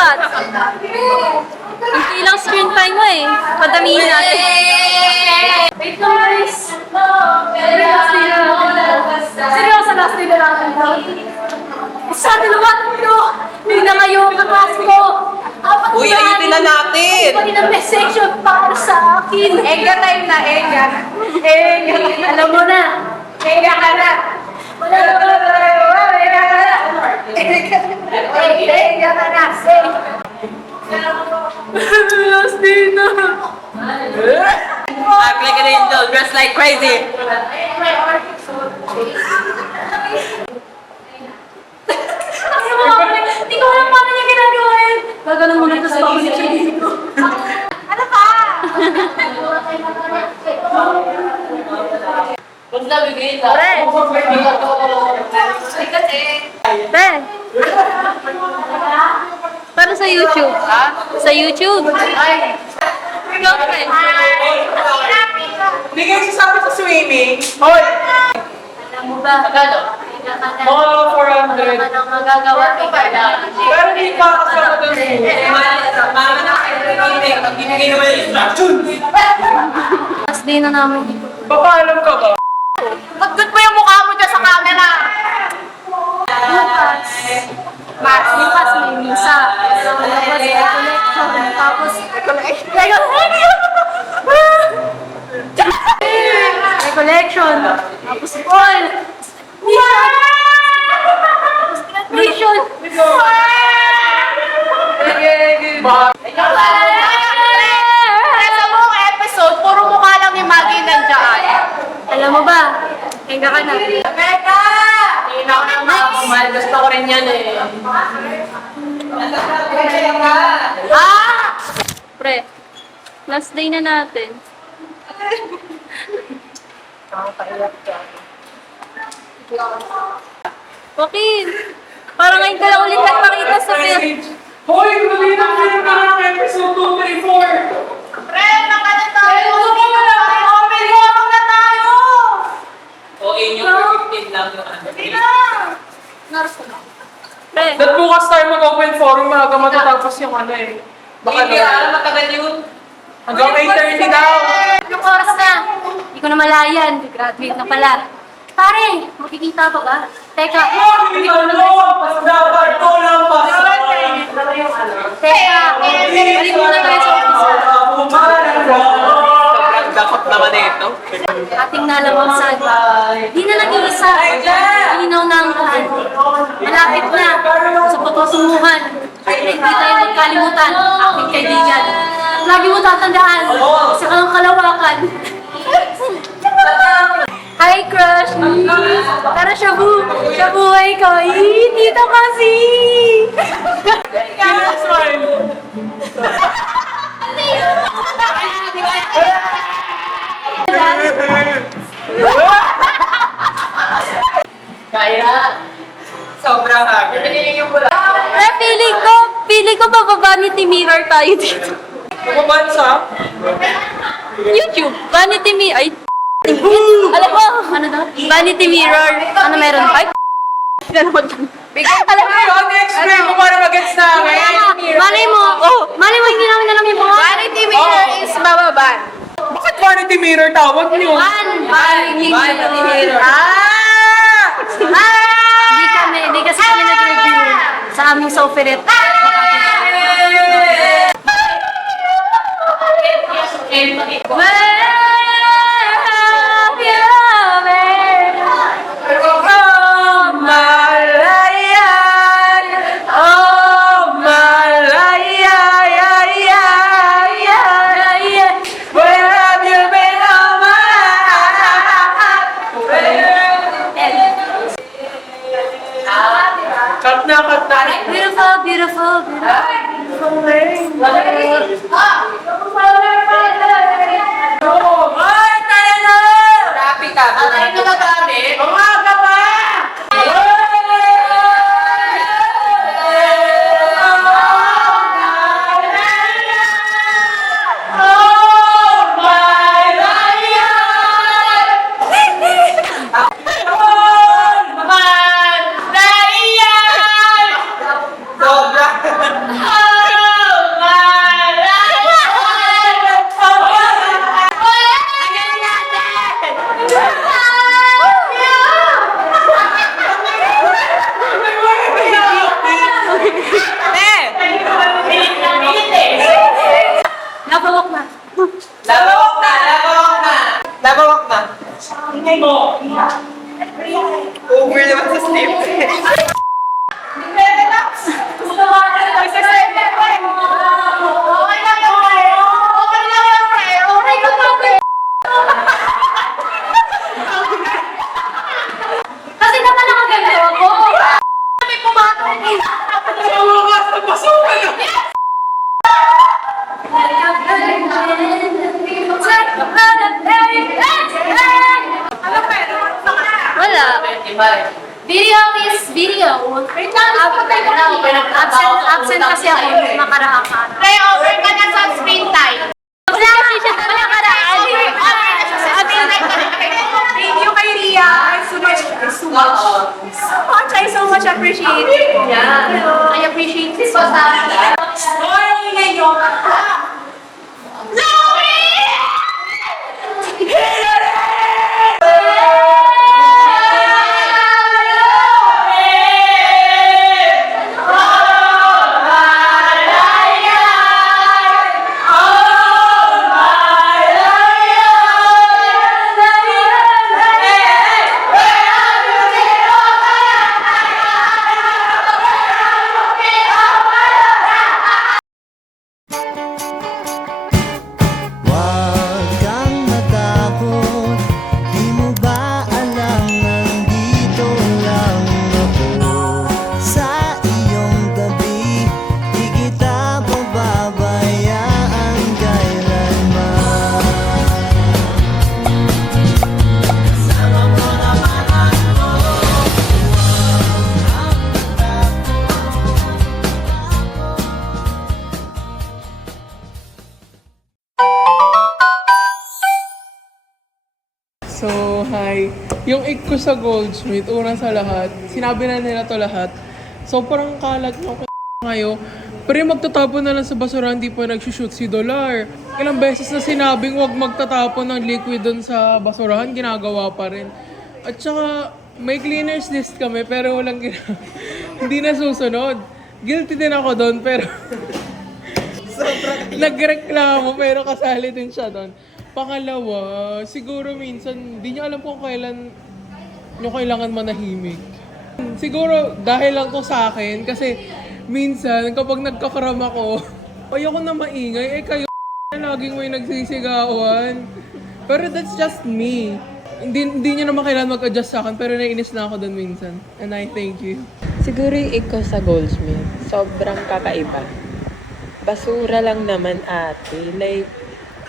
Kat. Hindi lang screen time mo eh. Padamihin natin. Wait guys! Seryoso, last day na natin. Sa dalawa ito! Hindi na ngayon kakas ko! Uy, ayutin na natin! Pati na message yung para sa akin! Enga time na, Enga! Enga! Alam mo na! Enga ka na! Wala na wala tayo! Enga ka na! Enga ka na! Last day na! Act like an angel, dress like crazy! Hindi ko alam paano niya ginagawa yun! Gaganon muna ito sa pabalik siya dito. Ano ka? Huwag na bigay na. Pre! Pre! Para sa YouTube. Ha? Sa YouTube. Ay! Ikaw, pre. Hindi kayo sasama sa swimming? Hoy! Alam mo ba? Magkano? Mga Mga 400. Anong magagawa ko ba? Pero hindi pa kasama doon. Mama na kayo swimming. Pag binigay naman yung instruction. Last day na namin. Papaalam ka ba? Pagkot mo yung mukha mo dyan sa camera! Bukas. Bukas may misa. Tapos recollection. Tapos recollection. Tapos all. Mission. Sa buong episode, puro mukha lang ni Maggie nandiyan. Alam mo ba? Hinga ka na. Meka! Hina ko ng mga kumal. Gusto ko rin yan eh. Ah! Pre, last day na natin. Joaquin, parang ngayon ka lang ulit nagpakita sa film. Hoy! Mali na film ka ng episode 2, 3, 4! Pre, nakala tayo! Open forum na tayo! O, yung 15 lang yung ano. Hindi na! Naros ko na. Pre, That bukas tayo mag-open forum, maaga matatapos yung ano eh. Baka Hindi ka alam, na. matagal yun. Hanggang 8:30 daw. Anong oras na? Hindi ko na malayan. Graduate na pala. Pare, makikita pa ba? Teka. Dapat ko lang Teka. Balik muna tayo sa office. Sobrang dakot naman ito. Ating nalawasan. Di na nag-iisa. Linaw na ang lahat. Malapit na. Sa patutunguhan. Hindi tayo magkalimutan. Aking kaibigan. Lagi mo tatandaan. Sa kang kalawakan. Hi, crush! Tara, Shabu! Shabuhay ko! Dito kasi! Smile. Kaya, sobrang hagod. pre, feeling ko bababa ni Mirror tayo dito. Bumabansa. YouTube, Vanity Mirror. Ay, alam mo, ano daw? Vanity Mirror. Ano meron? Ay, alam mo, Ano explain mo para mag-gets namin? malay mo, hindi namin alam yung mga. Vanity mirror is bababa. Bakit vanity mirror tawag niyo? Vanity mirror. Hindi kasi kami nag-review sa aming software. Cut na, cut na. Beautiful, beautiful, Ay, kaya na! Happy ka. Ay, ito na gamit. Umaga pa! Sobra. Over naman sa sleep. Kasi naman nakaganda ako. May pumatong. Wala. Video is video. Absent kasi ako makaraan ka. Over ka na sa screen time. Wala kasi siya pala karaan. Thank you kay Ria. I so much appreciate it. I appreciate this. Hoy, ngayon. Huwag kang matakot, di mo ba alam nandito lang ako sa iyong tabi, di kita pababayaan kailanman. So, hi. Yung egg ko sa Goldsmith, una sa lahat, sinabi na nila to lahat. So, parang kalat ng ngayon. Pero yung magtatapon na lang sa basura, hindi pa nagsushoot si Dolar. Ilang beses na sinabing huwag magtatapon ng liquid doon sa basurahan, ginagawa pa rin. At saka, may cleaners list kami, pero walang hindi na susunod. Guilty din ako doon, pero nagreklamo, pero kasali din siya doon. Pangalawa, siguro minsan, di niya alam kung kailan nyo kailangan manahimik. Siguro dahil lang to sa akin, kasi minsan kapag nagkakaram ako, ayoko na maingay, kayo laging may nagsisigawan. Pero that's just me. Hindi niyo naman kailangan mag-adjust sa akin, pero naiinis na ako doon minsan. And I thank you. Siguro yung egg ko sa Goldsmith, sobrang kakaiba. Basura lang naman ate. Like,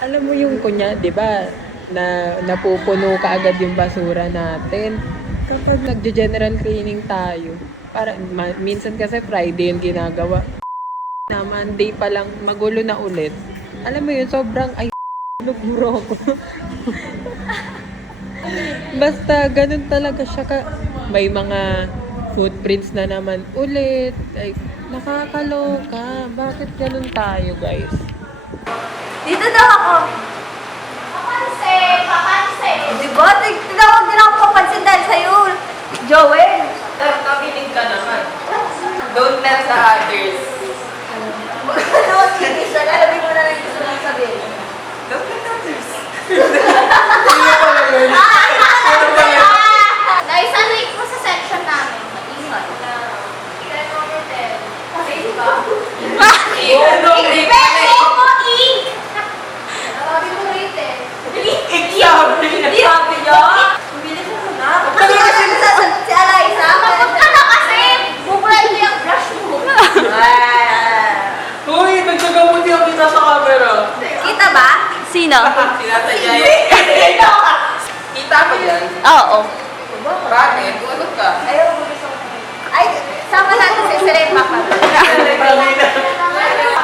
alam mo yung kunya, di ba, na napupuno ka agad yung basura natin. Kapag nagjo-general cleaning tayo, para, minsan kasi Friday yung ginagawa. Na Monday pa lang, magulo na ulit. Alam mo yun, sobrang, ay, nagmuro ako. Basta, ganun talaga siya. May mga footprints na naman ulit. Like, nakakaloka. Bakit ganun tayo, guys? Dito daw ako. Papansin. Diba? Tinawag din ako papansin dahil sa'yo. Joel. Nakinig ka naman. Don't tell sa others. Tinawag kinis na. Lalabing mo na lang yung gusto mong sabihin. Don't tell others. Naisanay ko sa section namin. Maingay. 10 over 10. Safe ba? Expresso mo, ink! Sabi mo rated. Sabi niya. Bumili ko na. Kasi nasasalit si Eliza. Kapag ka na kasi, bubulay mo yung brush mo. Uy, nagsagamot yung kita sa camera. Kita ba? Sino? Sinasadya yun. Kita ko yan. Oo. Bakit? Bulat ka. Ay, sama natin si Serena pa.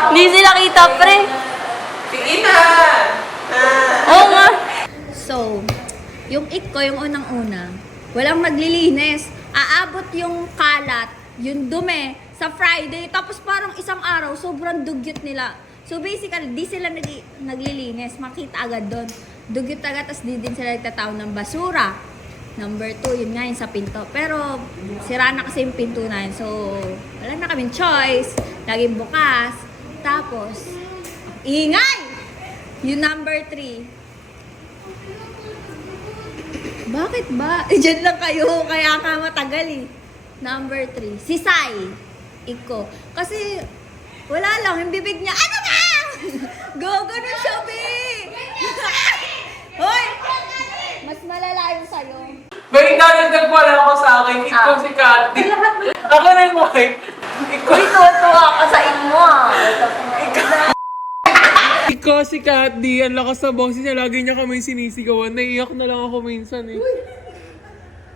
Hindi sila kita, pre. Sige na. Oo nga. So, yung ik ko, yung unang-una, walang maglilinis. Aabot yung kalat, yung dumi, sa Friday. Tapos parang isang araw, sobrang dugyot nila. So basically, di sila naglilinis. Makita agad doon. Dugyot agad, tapos di din sila nagtataw ng basura. Number 2, yun nga yung sa pinto. Pero, sira na kasi yung pinto na yun. So, wala na kaming choice. Laging bukas. Tapos, ingay! Yung number 3. Bakit ba? Diyan lang kayo, kaya ka matagal eh. Number 3, si Sai. Iko. Kasi, wala lang, yung bibig niya, ano ba? Gagano siya, be! Hoy! Mas malala yung sa'yo. May nalagdag wala ako sa akin. Ikaw si Kathy. Ako na yung wife. Uy, tuwa ka sa inyo ah. Ikaw si Kathy. Ang lakas sa boses niya. Lagi niya kami sinisigawan. Naiiyak na lang ako minsan eh.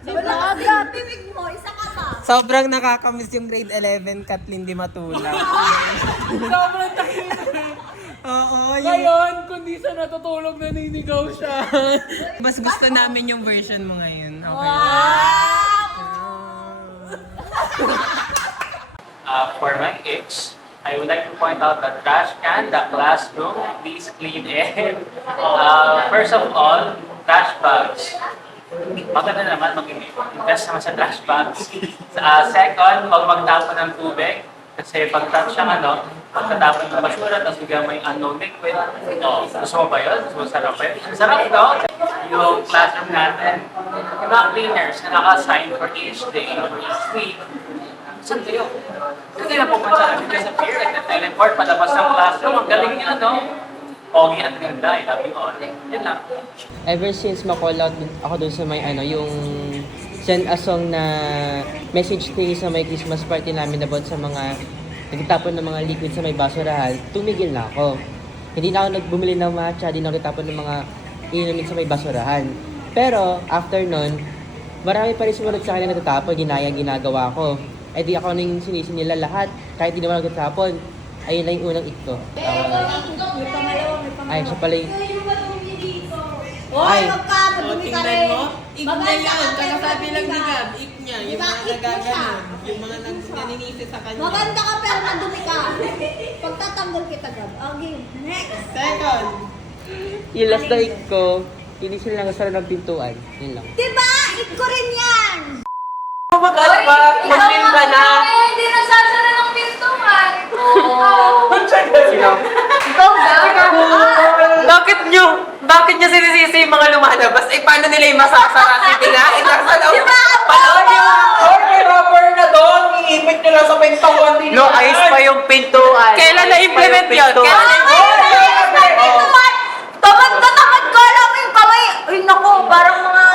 Wala ka, bibig mo, isa ka pa. Sobrang nakakamiss yung grade 11, Kathleen Di Matula. Sobrang takot. Oo, Ngayon, kung di sa natutulog, naninigaw siya. mas gusto namin yung version mo ngayon. Okay. For my age, I would like to point out the trash can, the classroom, please clean it. First of all, trash bags. Maganda naman mag-invest naman sa trash bags. Second, huwag magtapon ng tubig. Kasi pag pagkatapon ng basura, tapos bigyan mo yung unknown liquid. Gusto mo ba yun? Gusto mo sarap ba yun? Sarap no? Yung classroom natin, yung mga cleaners na naka-assign for each day or each week, saan kayo? Kasi na pupunta namin kayo sa pier, like nag-teleport, palabas ng classroom, ang galing niya, no? Pogi at ganda, I love you all. Yan lang. Ever since ma-call out ako dun sa may yung send a song na message thing sa may Christmas party namin about sa mga nagtapon ng mga liquid sa may basurahan, tumigil na ako. Hindi na ako nagbumili ng matcha, hindi na ako nagtapon ng mga inumin sa may basurahan. Pero after nun, marami pa rin sumunod sa akin na natatapon, ginagawa ko. Eh di ako nang sinisi nila lahat, kahit di naman nagtatapon. Ayun na yung unang ikto. Ay, siya pala yung... Hoy, magkakadumi ka rin. Igna yan. Kakasabi lang ni Gab, ik niya. Yung mga nagaganon. Yung mga naninisi sa kanya. Maganda ka pero madumi ka. Pagtatanggol kita, Gab. Okay, next. Second. Yung last na ikto, inisil lang sa ng pintuan. Yun lang. Diba? Iko rin yan. Magat ba? Mag-film ka na! Hindi nasasara ng pintuan. Ikaw ba? Bakit nyo sinisisi yung mga lumalabas? Eh, paano nila yung masasara? Sige nga, nasa loob. Panood yung May rubber na doon. Iipit nyo lang sa pintuan. no, ayos pa yung pintuan. Kailan na-implement yun? Kailan na-implement? Tamad na tamad ka lang yung kamay. Uy, naku, parang mga...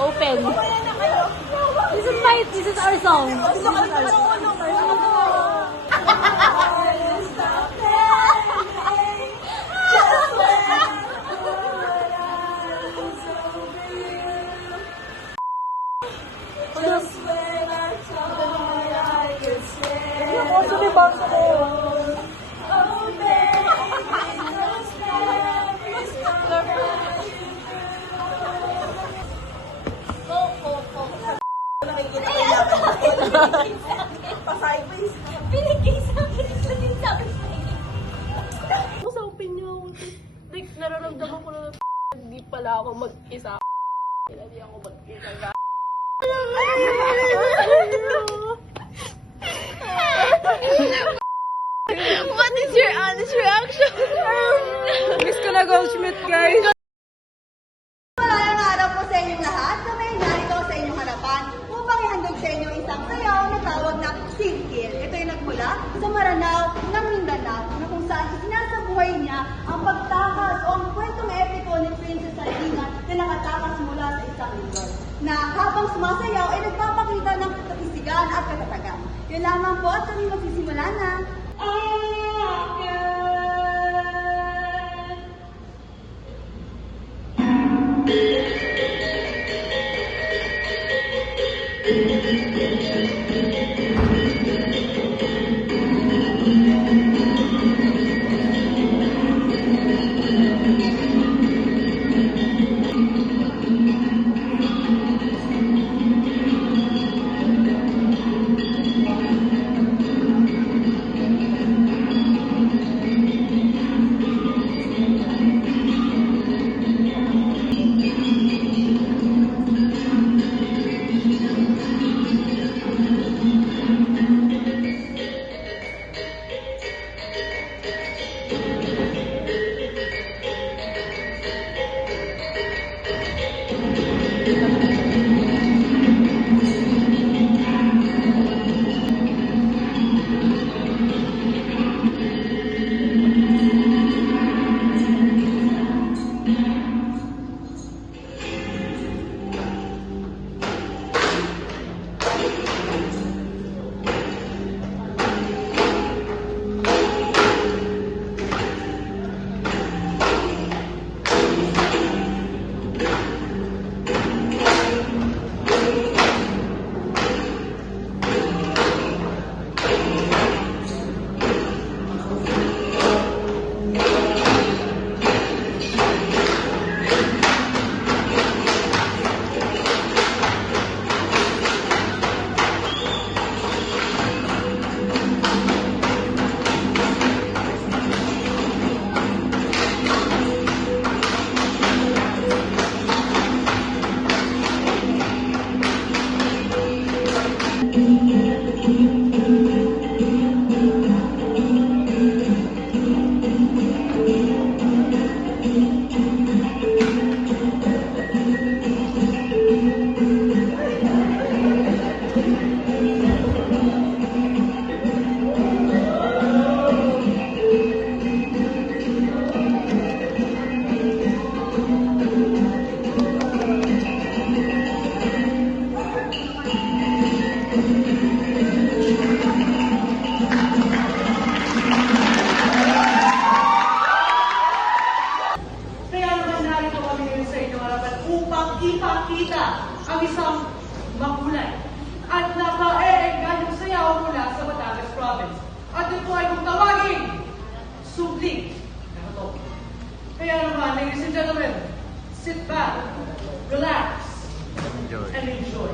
Open. This is our song. Sa opinion, like, nararamdaman ko na hindi pala ako mag-isa. Hindi ako mag-isa. What is your honest reaction? Miss ko na Goldschmidt, guys. Maraming araw po sa inyong lahat na may narito sa inyong harapan upang ihandog sa inyo isang sayaw na tawag na Silkil. Ito ay nagmula sa Maranao ng Mindanao na kung saan sinasabuhay niya ang pagtakas o ang kwentong epiko ni Princess Alina na nakatakas mula sa isang libro na habang sumasayaw ay nagpapakita ng katisigan at katatagan. Yun lamang po at kami magsisimula na. Kaya naman narito kami ngayon sa inyong harapan upang ipakita ang isang makulay at naka-e-enganyong sayaw mula sa Batangas Province. At ito ay kung tawagin, Subli. Kaya naman, ladies and gentlemen, sit back, relax, and enjoy.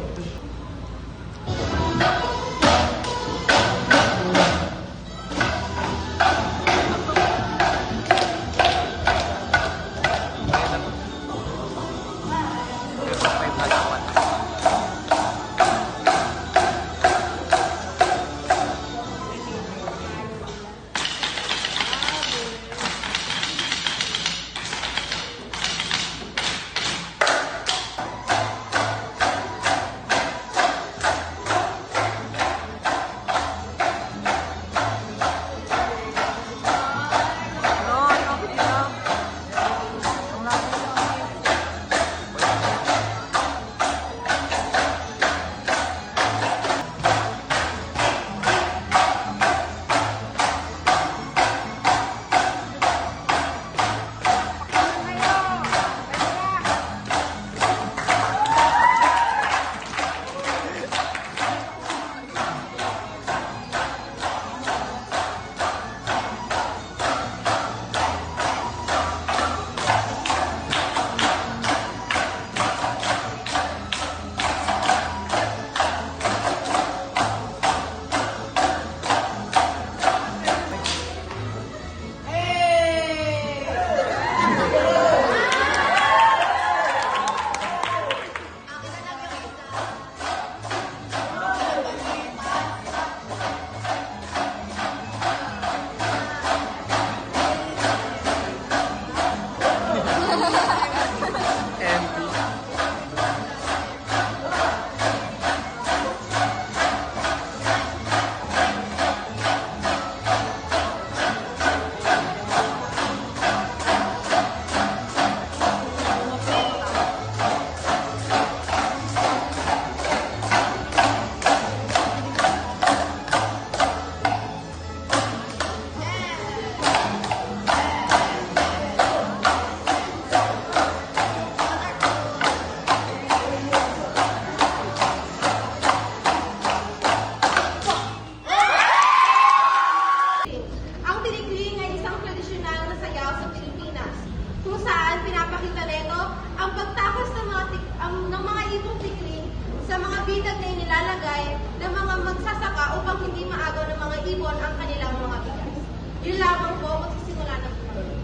barangay ng mga magsasaka upang hindi maagaw ng mga ibon ang kanilang mga bigas. Yun lamang po, magsisimula na po kami.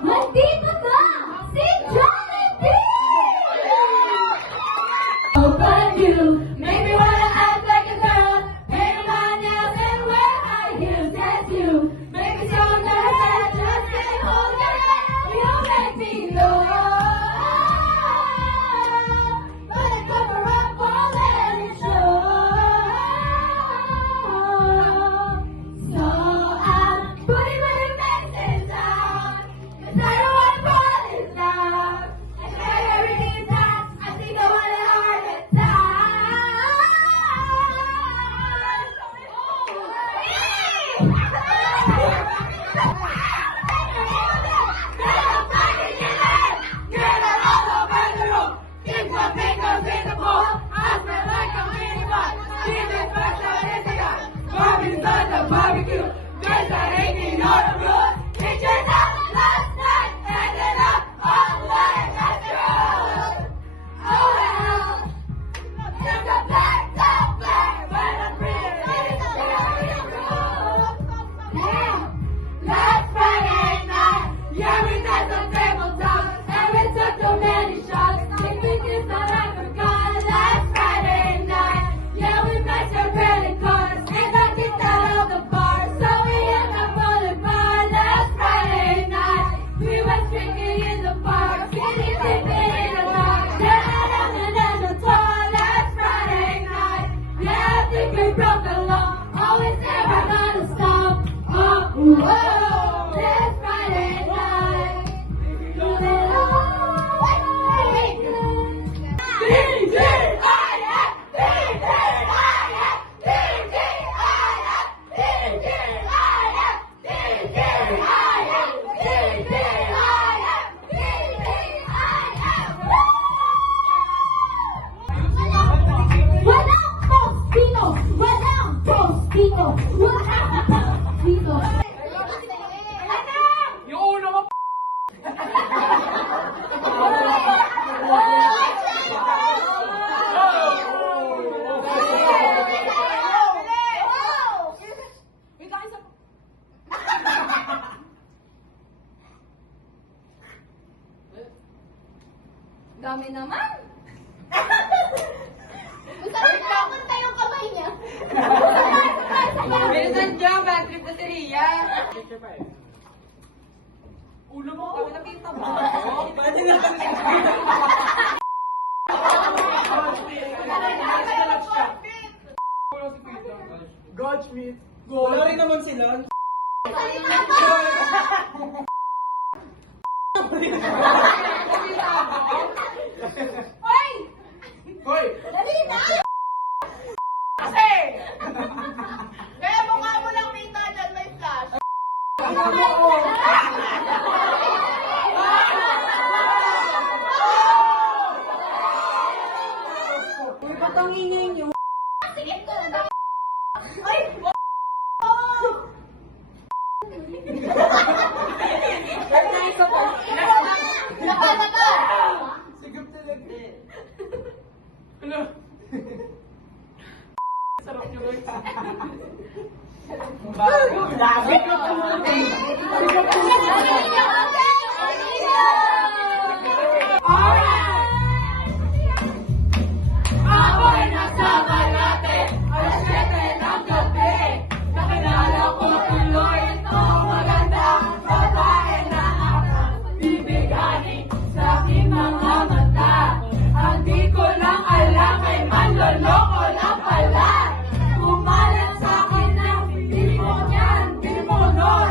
Nandito na! Si Jollibee! Open you, make me wanna act like a girl. Paint my nails and wear high heels, that's you. Make me so nervous that I just can't hold your hand. You make me know. But I cover up all and it shows. So Dami naman. Saan napunta yung kamay niya? Minsan dyan, bad trip na si Ria. Ulo mo? Kami nakita mo. Pwede na kami. Godspeed. Wala rin naman sila. Hoy! Hoy! Dali na! Kasi! Kaya mukha mo lang kita dyan, may flash. Uy, ba't ang ingay niyo? Sige ko na. Ay! Naka! Sigap talaga. Hello. Sarap nyo guys. Ako'y nasa Malate, alas 7 ng gabi. Nakilala ko tuloy itong magandang babae na aking bibigani sa aking mga mata. Ang di ko lang alam ay manloloko lang pala. Kumalat sa akin ng di mo yan, di mo nun.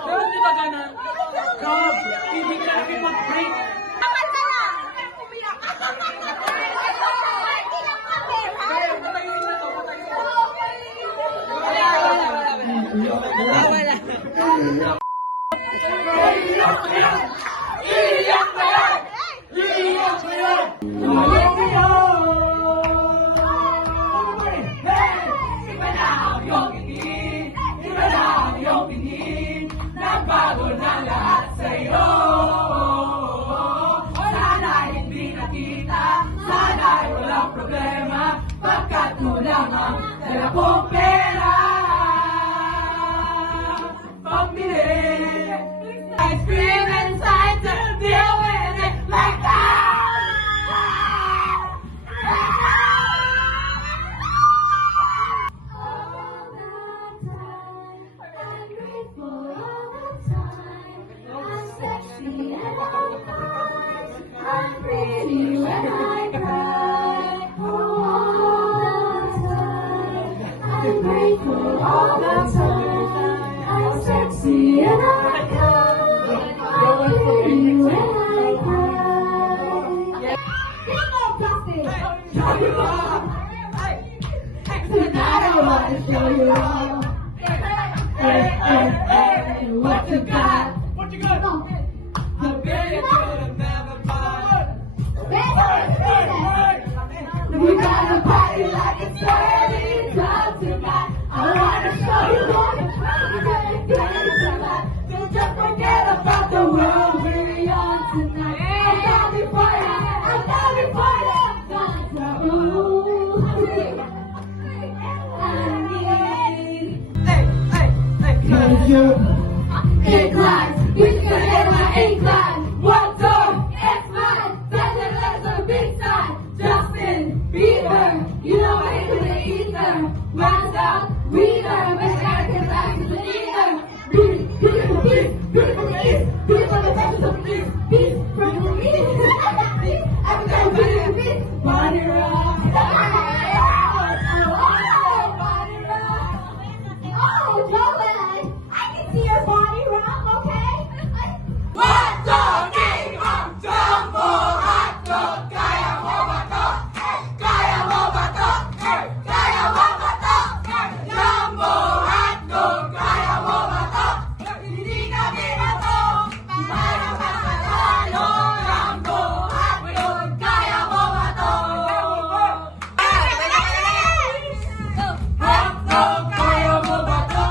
Pero di ba ganun? Rob, hindi ka rin mag-break. Nagbago na lahat sa'yo. Sana hindi nakita, sana walang problema, pagkat mo lang ang dala kong pera. Pambili, experience I to deal with it like that. What you got? What you got? The billion could have never bought. We gotta party like it's early time tonight. I wanna show you what it's like. Don't just forget about the world we're on tonight. I'm gonna be party. I'm gonna be party. A-class, we can hit my A-class. One door, it's mine. Send it as a big sign. Justin Bieber, you know I hate the ether. Runs out, reader, when Eric is back to the ether. Peace, peace from the east, peace from the east, peace from the fashions of the east, peace from the east. Every time we do peace, body rock. Oh, Joel, I can see your body rock, okay? What talking on Jumbo Hotdog? Kaya mo ba to? Kaya mo ba to? Kaya mo ba to? Jumbo Hotdog, kaya mo ba to? Hindi kami na to, para makatalo. Jumbo Hotdog, kaya mo ba to? Hotdog, kaya mo ba to?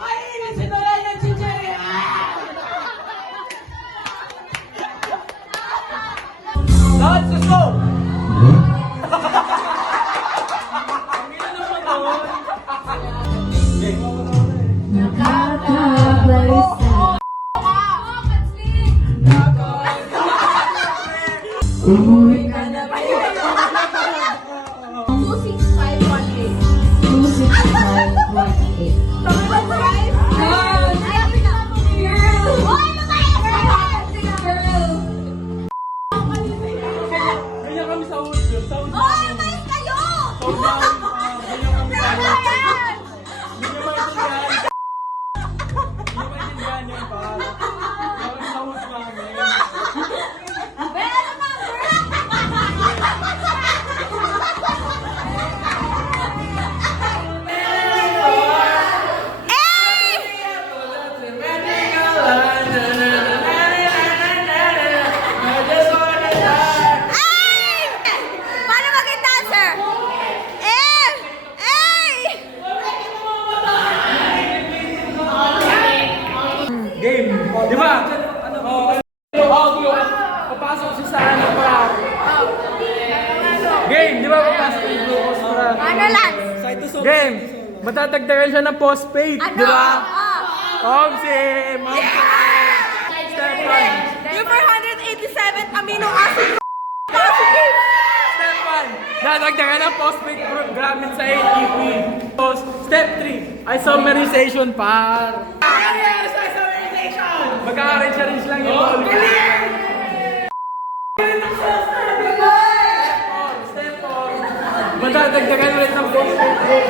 Napakainit si Nolan at si Jerry! Lahat sa show! Ganyan kami sa Woodville. Sa Woodville. Hoy, mais kayo! Ganyan kami sa Woodville. Hindi nyo maintindihan. Hindi nyo maintindihan yun pa. Kami sa Woodville namin. Paano maging dancer? Eh! Eh! Game. Di ba? Papasok si Saan para. Game. Di ba papasok yung glucose para? Ano, Lance? Game. Matatagdagan siya ng postpaid. Ano? Di ba? Oh. Si Ma'am Stefan. Yung 487 amino acid positive. Step 1. Dadagdagan ng postpaid gamit sa ATP. Step 3. Isomerization par. Magkaka-recharge lang yung molecule. Step 4. Madadagdagan ulit ng postpaid group.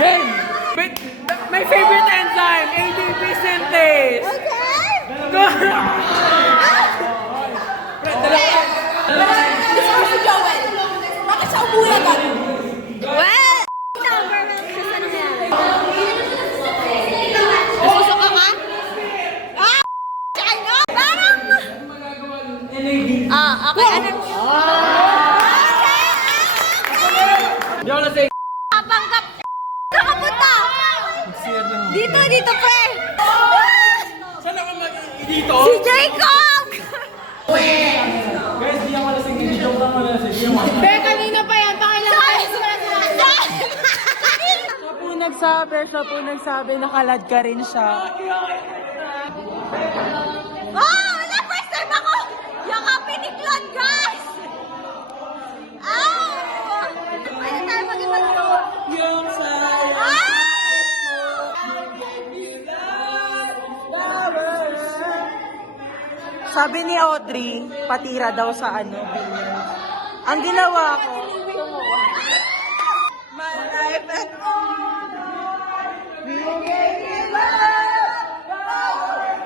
Game! My favorite enzyme, ADP synthase! Gusto ko si Joel. Bakit siya umuwi agad? Well, number one. Sa ano yan? Nasusuka ka? Ah! I know! Parang... okay. Ano? Di ako na-say. Kapanggap! Nakapunta! Dito, pre! Saan ako dito? Si Jacob! Guys, di ako na-say. Joke lang ako na-say. Pero kanina pa yan, pakailangan Siya po nagsabi, nakalad ka rin siya. Oh! Wala! First time ako! Yakapin ni Claude, guys! Oh! Ano tayo maging mag-road? Yung sa'yo. Ah! Sabi ni Audrey, patira daw sa ano, billiard. Ang ginawa ko, my life at all. We gave you love, power.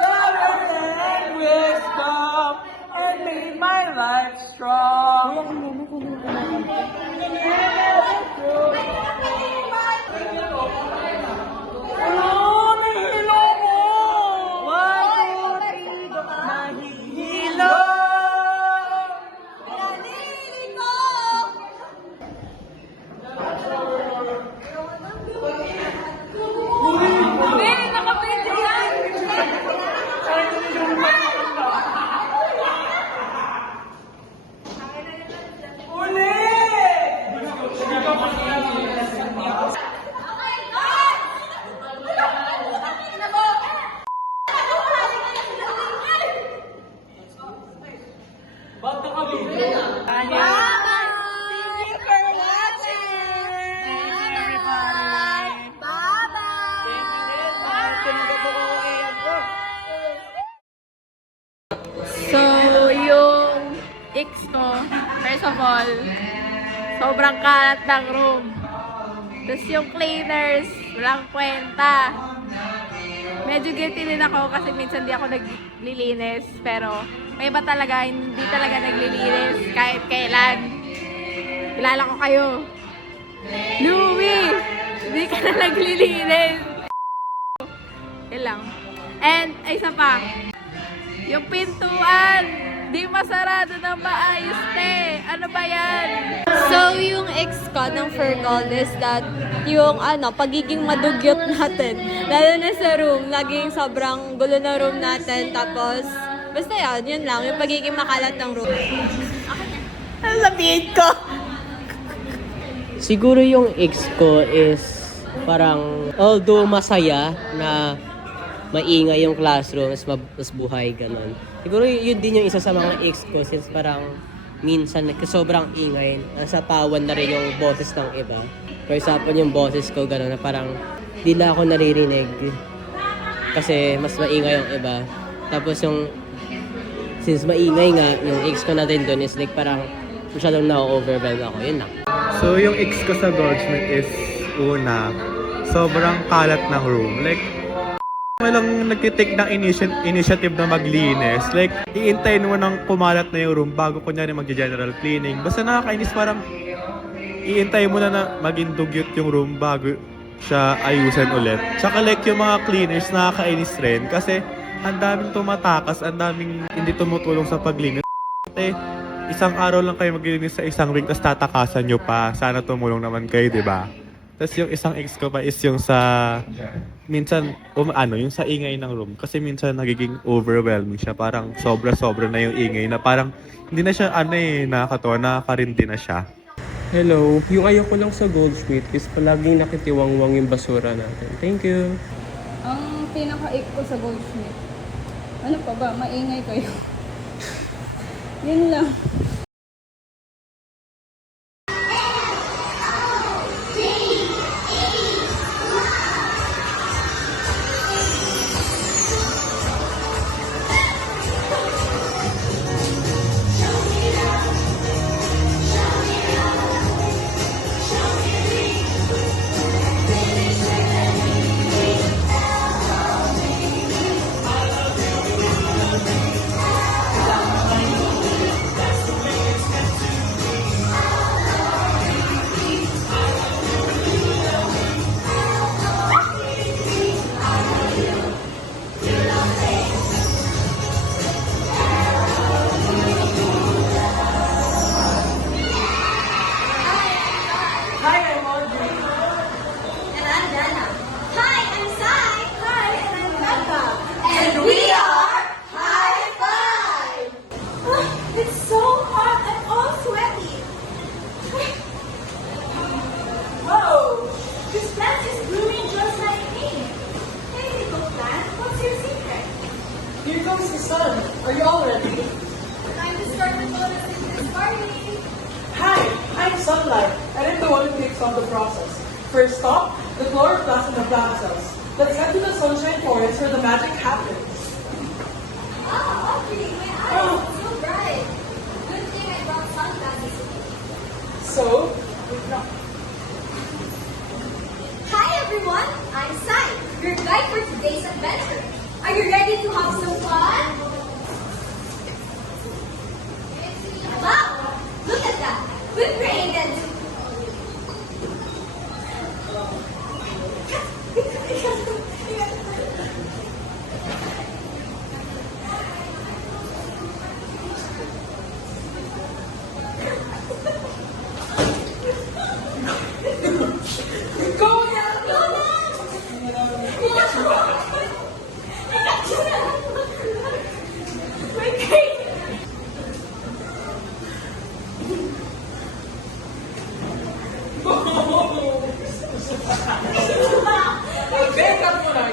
Power and wisdom, and made my life strong. So, yung ex ko, first of all, sobrang kalat ng room. Tapos yung cleaners, walang kwenta. Medyo guilty din ako kasi minsan di ako naglilinis. Pero may iba talaga, hindi talaga naglilinis kahit kailan. Kilala ko kayo. Louie! Hindi ka na naglilinis. Yan lang. And, isa pa. Yung pintuan, di masarado ng maayos, te. Ano ba yan? So, yung ex ko ng Fergal is that yung pagiging madugyot natin. Lalo na sa room, laging sobrang gulo na room natin. Tapos, basta yun lang, yung pagiging makalat ng room. Ano sabihin ko? Siguro yung ex ko is parang, although masaya na maingay yung classroom, mas buhay, ganun. Siguro yun din yung isa sa mga ex ko since parang minsan sobrang ingay, nasa pawan na rin yung boses ng iba. For example, yung boses ko gano'n na parang di na ako naririnig kasi mas maingay yung iba. Tapos yung since maingay nga, yung ex ko na din doon is like parang masyadong na-overwhelm ako. Yun lang. So, yung ex ko sa Goldsmith is una, sobrang kalat ng room. Like, walang nagtitake ng initiative na maglinis. Like, iintayin mo nang kumalat na yung room bago kunyari mag-general cleaning. Basta nakakainis, parang iintayin mo na maging dugyot yung room bago siya ayusin ulit. Tsaka like yung mga cleaners nakakainis rin kasi ang daming tumatakas, ang daming hindi tumutulong sa paglinis. Isang araw lang kayo maglinis sa isang ring tapos tatakasan nyo pa. Sana tumulong naman kayo, di ba? Tapos yung isang ex ko pa is yung sa minsan yung sa ingay ng room kasi minsan nagiging overwhelming siya, parang sobra-sobra na yung ingay na parang hindi na siya nakakatawa, nakakarindi na siya. Hello, yung ayoko lang sa Goldsmith is palaging nakitiwangwang yung basura natin. Thank you. Ang pinaka-ik ko sa Goldsmith, ano pa ba? Maingay kayo. Yun lang. Hi, I'm Audrey. And I'm Dana. Hi, I'm Sai. Hi, and I'm Becca. And we are High Five. It's so hot. I'm all sweaty. Whoa, this plant is blooming just like me. Hey, little plant, what's your secret? Here comes the sun. Are you all ready? Time to start the photosynthesis party. Hi, I'm Sunlight, and I'm the one who kicks off the process. First stop, the chloroplast in the plant cells. Let's head to the sunshine forest where the magic happens. Ah, Audrey, my eyes, it's so bright. Good thing I brought sunglasses with me. So, Hi everyone, I'm Sai, your guide for today's adventure. Are you ready to have some fun? Wow, look at that. We've created go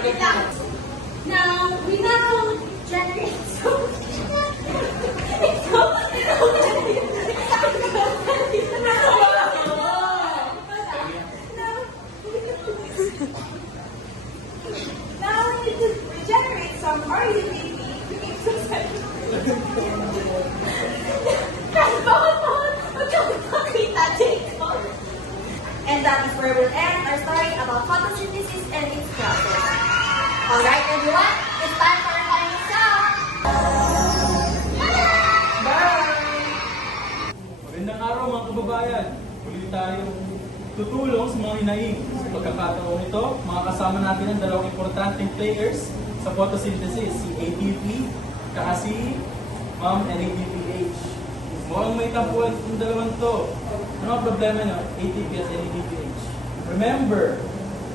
again! Now, we now generate so Now we need to regenerate some RUDP to make some sense. And that is where we'll end our story about photosynthesis and its process. Alright everyone, it's time for our final sound. Magandang araw mga kababayan. Muli tayong tutulong sa mga hinaing. Sa pagkakataon ito, mga kasama natin ang dalawang importanteng players sa photosynthesis, si ATP, kaya si Ma'am NADPH. Mukhang may tampuan yung dalawang to. Ano ang problema nyo? ATPS and ADPH. Remember,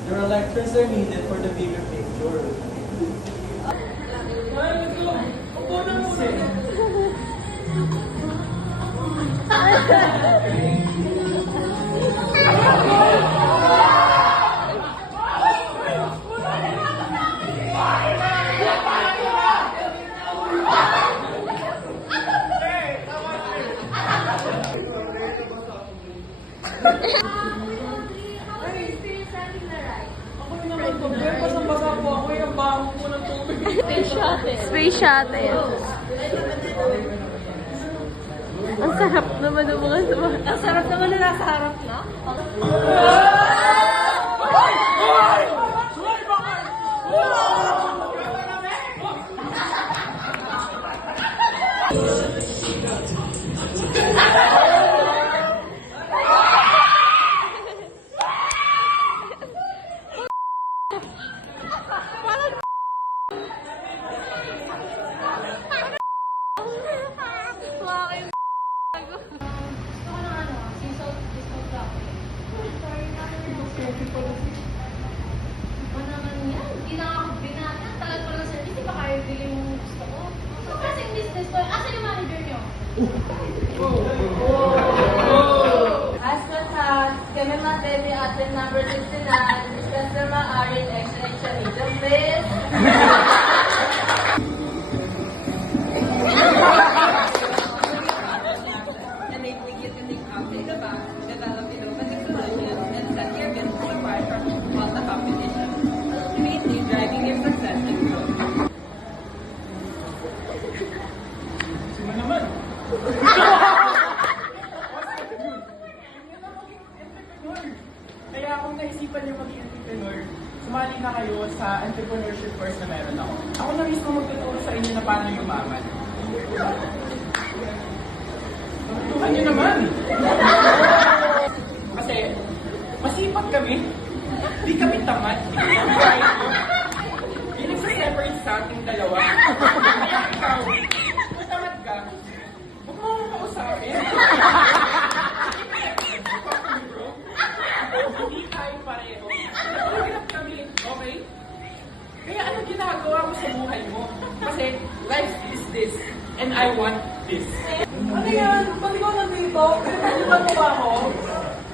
your electrons are needed for the bigger picture. Basang-basa po ako, yung baho po ng tubig. Space shuttle. Ang sarap naman ng mga Ang sarap naman na nasa harap na. Kami Baby atin number 69, Mr. Maarin, extra medium, please. And they think you can take after the back, develop innovative solutions, and set your business apart from all the competition. Ultimately, driving your success and growth. Sino naman? Kaya kung naisipan niyo maging entrepreneur, sumali na kayo sa entrepreneurship course na meron ako. Ako na mismo magtuturo sa inyo na paano yumaman. Tuhan niyo naman! Kasi, masipag kami. Di kami tamad. Di nagsa-separate sa ating dalawa. Kaya ikaw, kung tamad ka, huwag mo akong kausapin. Hindi tayo pareho. Nagulap kami, okay? Kaya ano ginagawa mo sa buhay mo? Kasi life is this, and I want this. Ano yan? Ba't ikaw nandito? Pinagpaliban mo ba ako?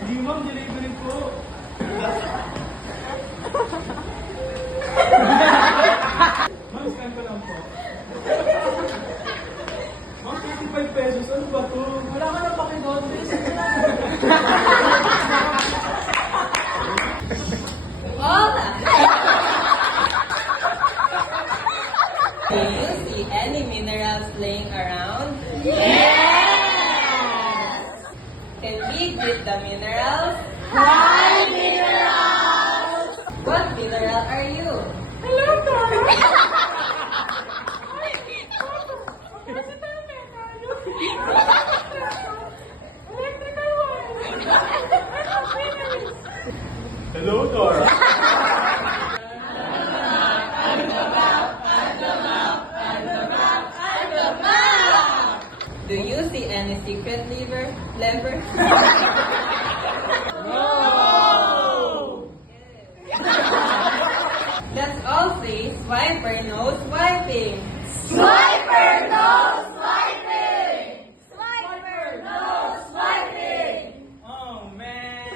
Hindi ma'am, delivery po. Ma'am, scan ko lang po. Ma'am, 35 pesos. Ano ba to? Wala ka na pakidoon. Do you see any minerals laying around? Can we get the minerals? Why minerals? What mineral are you? Hello, Tara! Hello, Dora. Do you see any secret lever? No! Let's all say swiper knows swiping. Swiper knows swiping! Swiper knows swiping! Oh, man.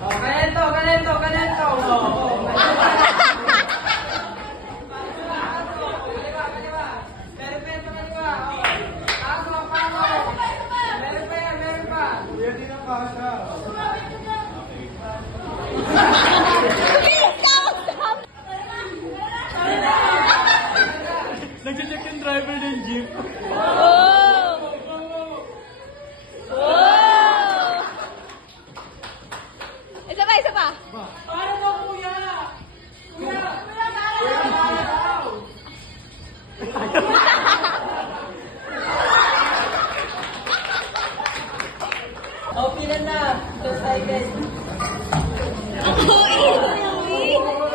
Oh, ganito. Oh. Kuya, di na kasha. Nag-check yung driver ng jeep. Isa pa. Paano ba, kuya? Kuya! Oh, pila na. Just like this.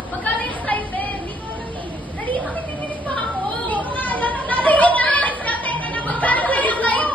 Magkano yung stipend? Hindi ko alam eh. Dali, makikinig pa ako. Hindi ko nga alam. Dali na! Teka na, magkano kaya stipend?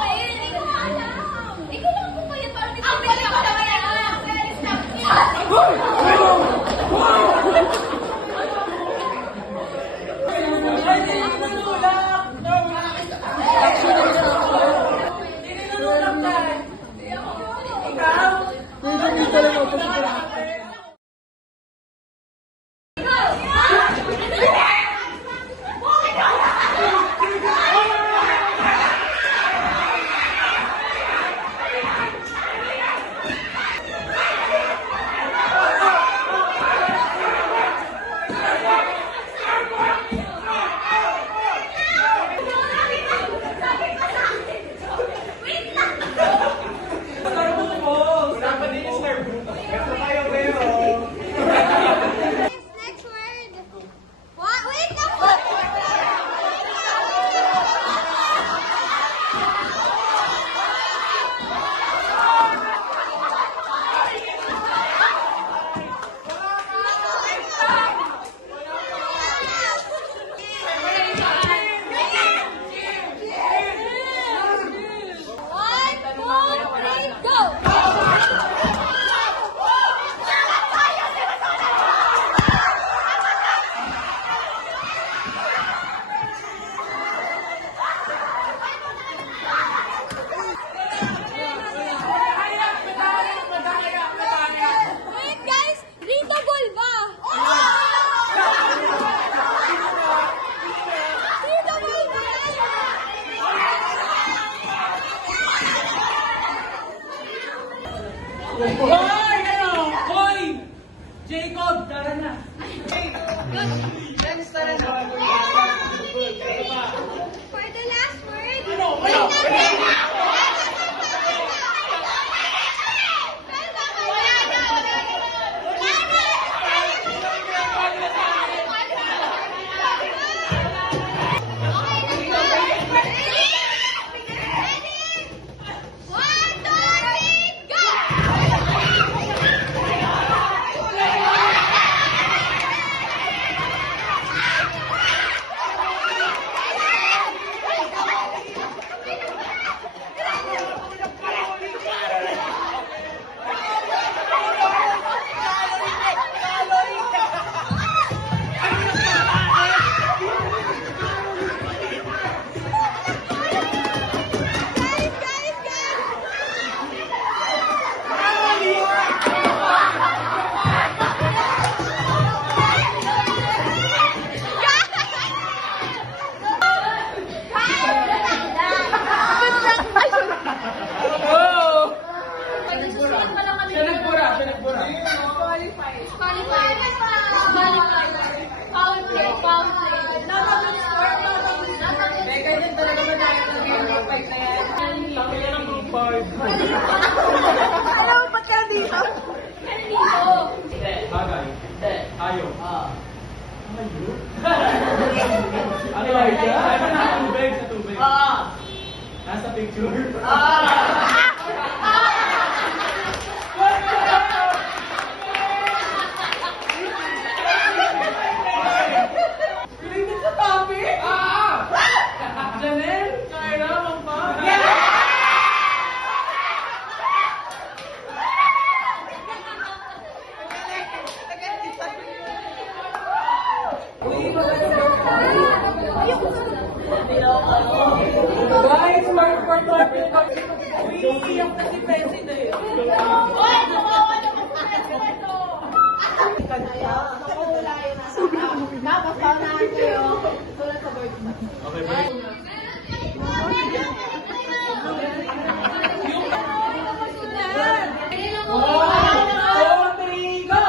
Hoy! Ano? Hoy! Jacob, tara na. Next, tara na. For the last word, Bagay. Ayaw. Ano yan? Sa tubig, sa tubig. Nasa picture. Related sa topic? Janelle, Kyra, Mampa. Guys, for topic. Umiiyak na si President. Okay, balik. One, two, three, go!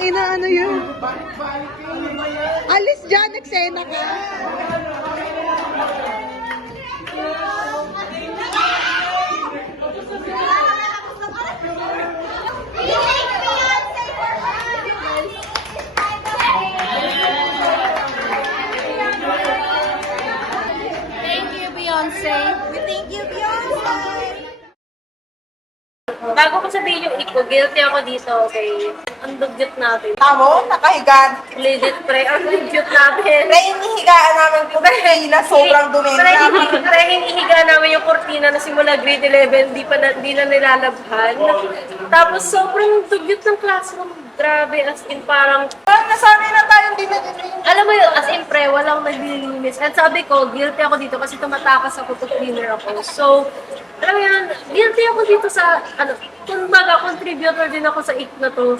Ina, ano yun? Alis dyan, eksena ka. Thank you, Beyonce. We thank you, Beyonce. Bago ko sabihin yung iko, guilty ako dito, okay? Ang dugyot natin. Tamo, nakahiga. Legit pre, ang dugyot natin. Pre, inihigaan namin po na sobrang dumi. Pre, hinihiga namin yung kurtina na simula grade 11, di na nilalabhan. Tapos sobrang dugyot ng classroom. Grabe, as in parang... Nasanay na tayong dinadinig. Alam mo yun, as in pre, walang naglilinis. At sabi ko, guilty ako dito kasi tumatakas ako to cleaner ako. So, alam mo yan, guilty ako dito sa, kumbaga, contributor din ako sa ik na to.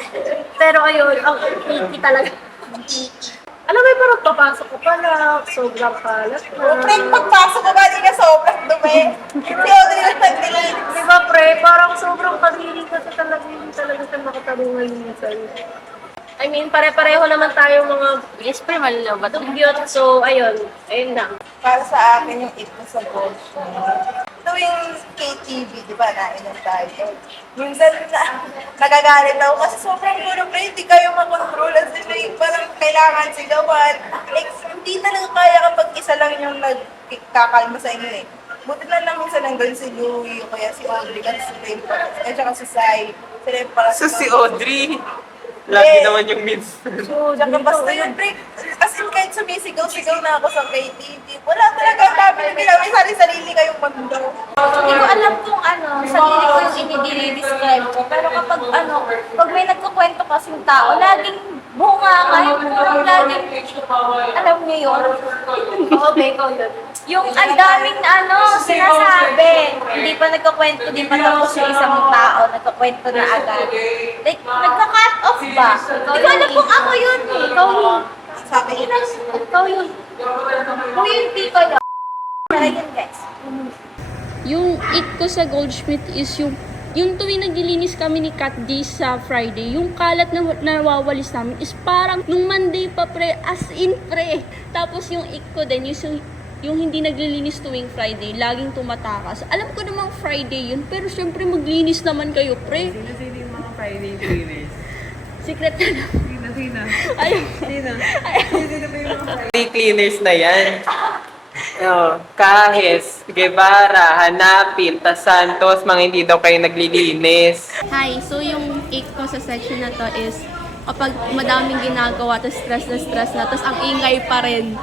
Pero ayun, ang iki talaga. Alam mo, parang papasok ko pala, sobrang kalat na. Pre, pagpasok ko kanina sobrang dumi. Si Audrey lang nag-delete. Di ba, pre? Parang sobrang pag-iling kasi talaga hindi talaga siya makatarungan minsan. I mean, pare-pareho naman tayo mga yes, pre, malalaw ba? Dugyot. So, ayun lang. Para sa akin yung it mo sa Goldschmidt. Tuwing KTV, di ba, nainom tayo. Minsan nagagalit ako kasi sobrang gulo, pre, hindi kayo makontrol. As in, like, parang kailangan sigawan. Like, hindi talaga kaya kapag isa lang yung nagkakalma sa inyo eh. Buti na lang minsan nandun si Louie, o kaya si Audrey, kasi sila yung parang, at saka si Sai. Sila yung parang So si Audrey, lagi naman yung minsan. Tsaka basta yun, pre. As in, kahit sumisigaw-sigaw na ako sa KTV, wala talaga kami na ginawin sarili kayong mundo. Hindi ko alam kung sarili ko yung i-describe ko. Pero kapag pag may nagkukwento kasing tao, laging bunganga yung laging, alam niyo yun? Oo, Beko, yun. Yung ang daming sinasabi. Hindi pa nagkukwento, di pa tapos yung isang tao, nagkukwento na agad. Like, nagka-cut off ba? Hindi ko alam kung ako yun. Ikaw yun. Sabi niya, Ikaw yun. Kung yung tito yun. Pero yun, guys. Yung ik ko sa Goldschmidt is yung tuwing naglilinis kami ni Kat D sa Friday, yung kalat na nawawalis namin is parang nung Monday pa, pre, as in, pre. Tapos yung ik ko din, yung hindi naglilinis tuwing Friday, laging tumatakas. Alam ko namang Friday yun, pero syempre maglinis naman kayo, pre. Sino yung mga Friday cleaners? Secret na lang. Sino? Ayun. Sino? Sino ba yung mga Friday cleaners na yan. Kahis, Guevara, Hanapin, Santos, mga hindi daw kayo naglilinis. Hi, so yung ik ko sa section na to is kapag madaming ginagawa, tapos stress na, tapos ang ingay pa rin.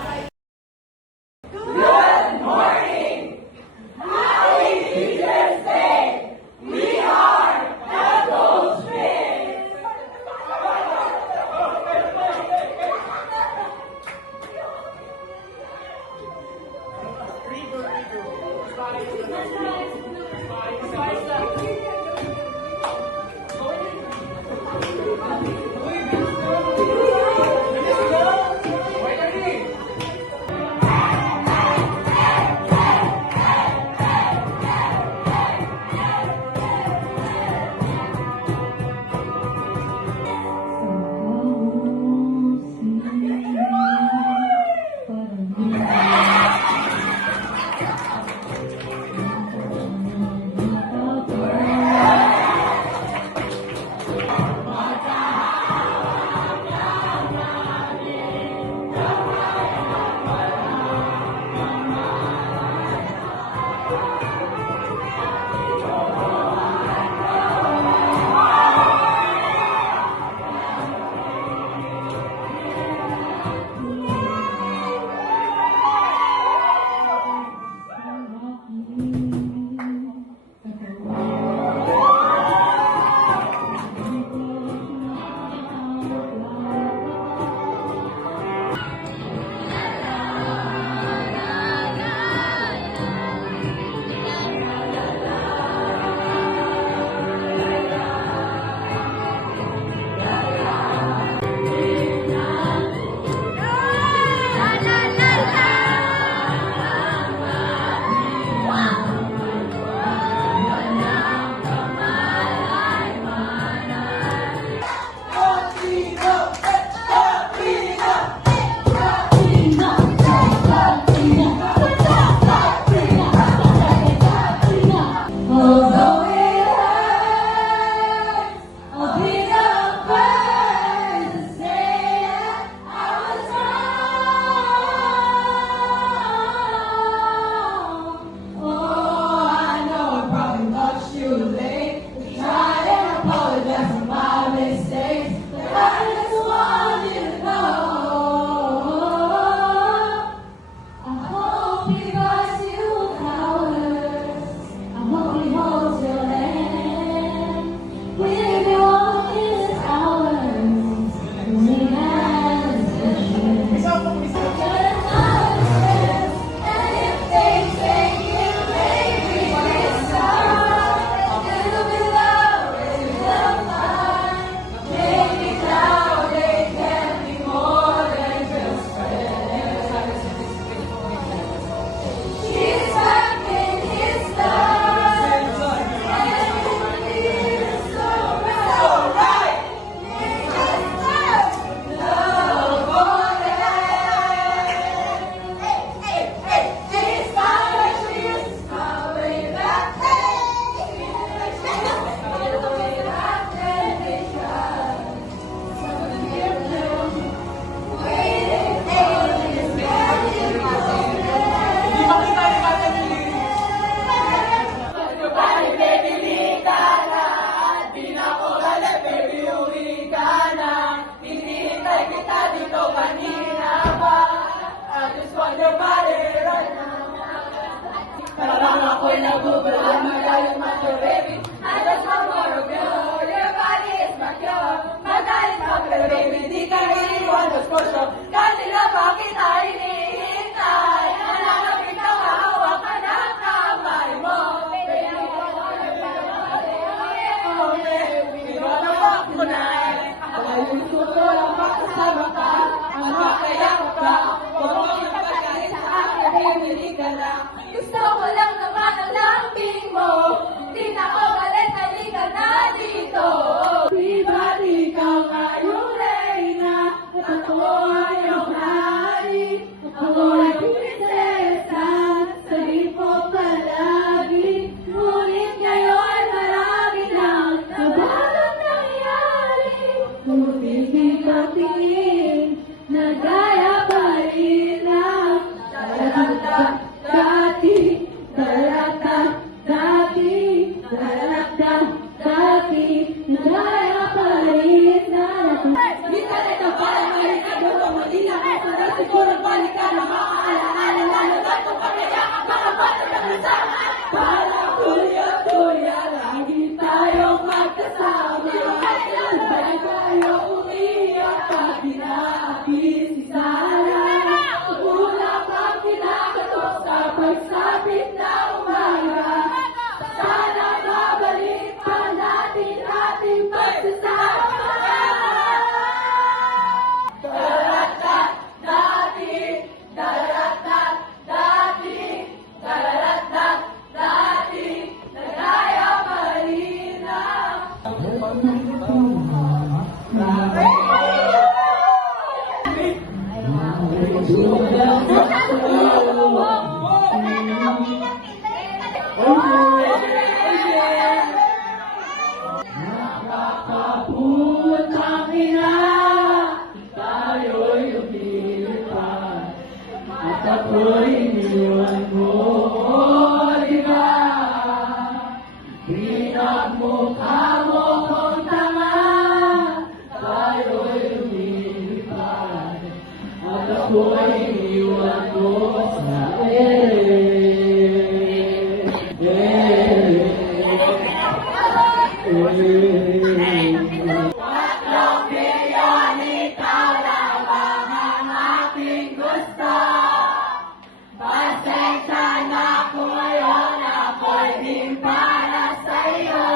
ako'y nabubulhan, magaling baby. I just want more of you, your body is my cure. Magaling ka pero baby, di ka iiwan ng sosyo. Kanila pa kita hinihintay, nananapin ka, hawak ka ng kamay mo. Baby, gusto ko lang makasama ka, ang makayakap ka, huwag mo ipagkakait sa akin, hindi ka na. Gusto ko lang naman ang lambing mo, di na ako galit, halika na dito. Diba di ka nga yung reyna, at ako ay yung hari, ako ay prinsesa, sa lipo palagi, ngunit ngayon marami lang na balang nangyari. Ngunit di ka tingin, nagaya pa rin lang. Darata, dati, darata, dati, darata, dati, nagaya pa rin lang. Di ka rin na parang malikado, pamali lang ako na siguro balik ka na makaalaala, lalo ba't kung pagkayakap, makabata ka na sama. Para kuya-kuya, lagi tayong magkasama. Sabay tayo umiyak pag pinakis si Sarah. Mula pag pinakatok sa pagsapit na umaga. Sana babalik pa natin ating pagsasama. Dararat dati, dararat dati, dararat dati, nagaya pa rin lang. Nakakaputang ina, tayo'y lumilipad, at ako'y iniwan mo, diba? Pinagmukha mo kong tanga, tayo'y lumilipad, at ako'y iniwan mo sa Walang milyon, ikaw lamang ang aking gusto. Pasensya na kung ngayon ako'y di para sa'yo.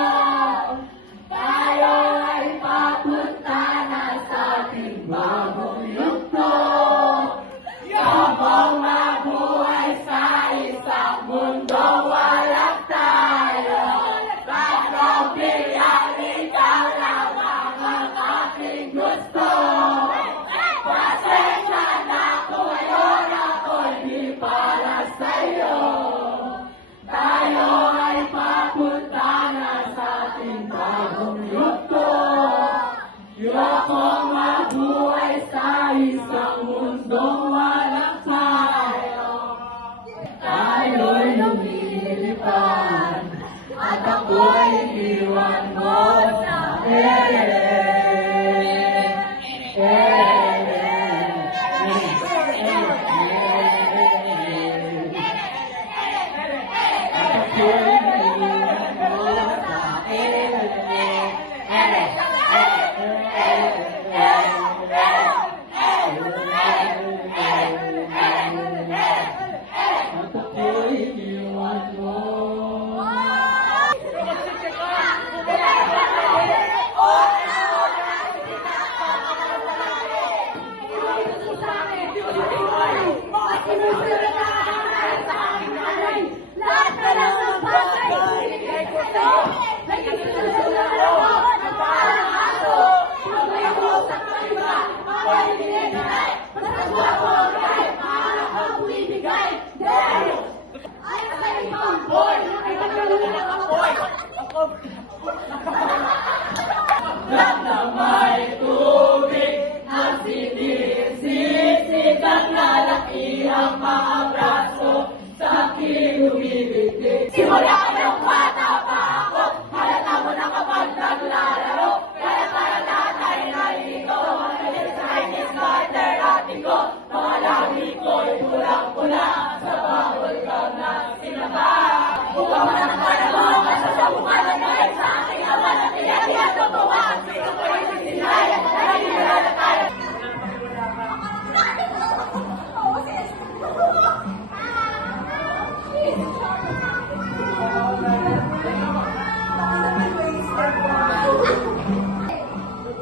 Tayo ay papunta na sa ating bagong yugto. Sabang mabuhay sa isang mundong walang tayo. Bago bilang ikaw lamang ang aking gusto. Pasensya na kung ngayon ako'y di para sa'yo. Tayo ay papunta na sa ating bagong yugto. Ayokong mabuhay sa isang mundong walang tayo. Tayo'y lumilipad, at ako'y iniwan mo sa lahat na lang ng bagay, binigay ko sa'yo. Naging susunod ako, nagparang aso. Pagay ako sa kaiba, ako'y binigay. Basta guwapo ang kahit maanak ang bumibigay. Dahil ay sa ibang boy, ay nagkaroon ng apoy. Lahat na may tubig, ang sinisisikat na laki ang mga braso. Sa aking lumibigay. Simula ng bata pa ako, halata mo na kapag naglalaro. Kaya lahat ay naligaw. Magaling sa Chinese garter ating ko. Mga labi ko'y pulang-pula. Sa bawal ka na sinaba.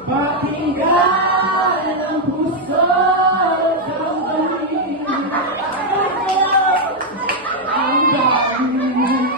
Pakinggan ang puso ng galing. Ang galing.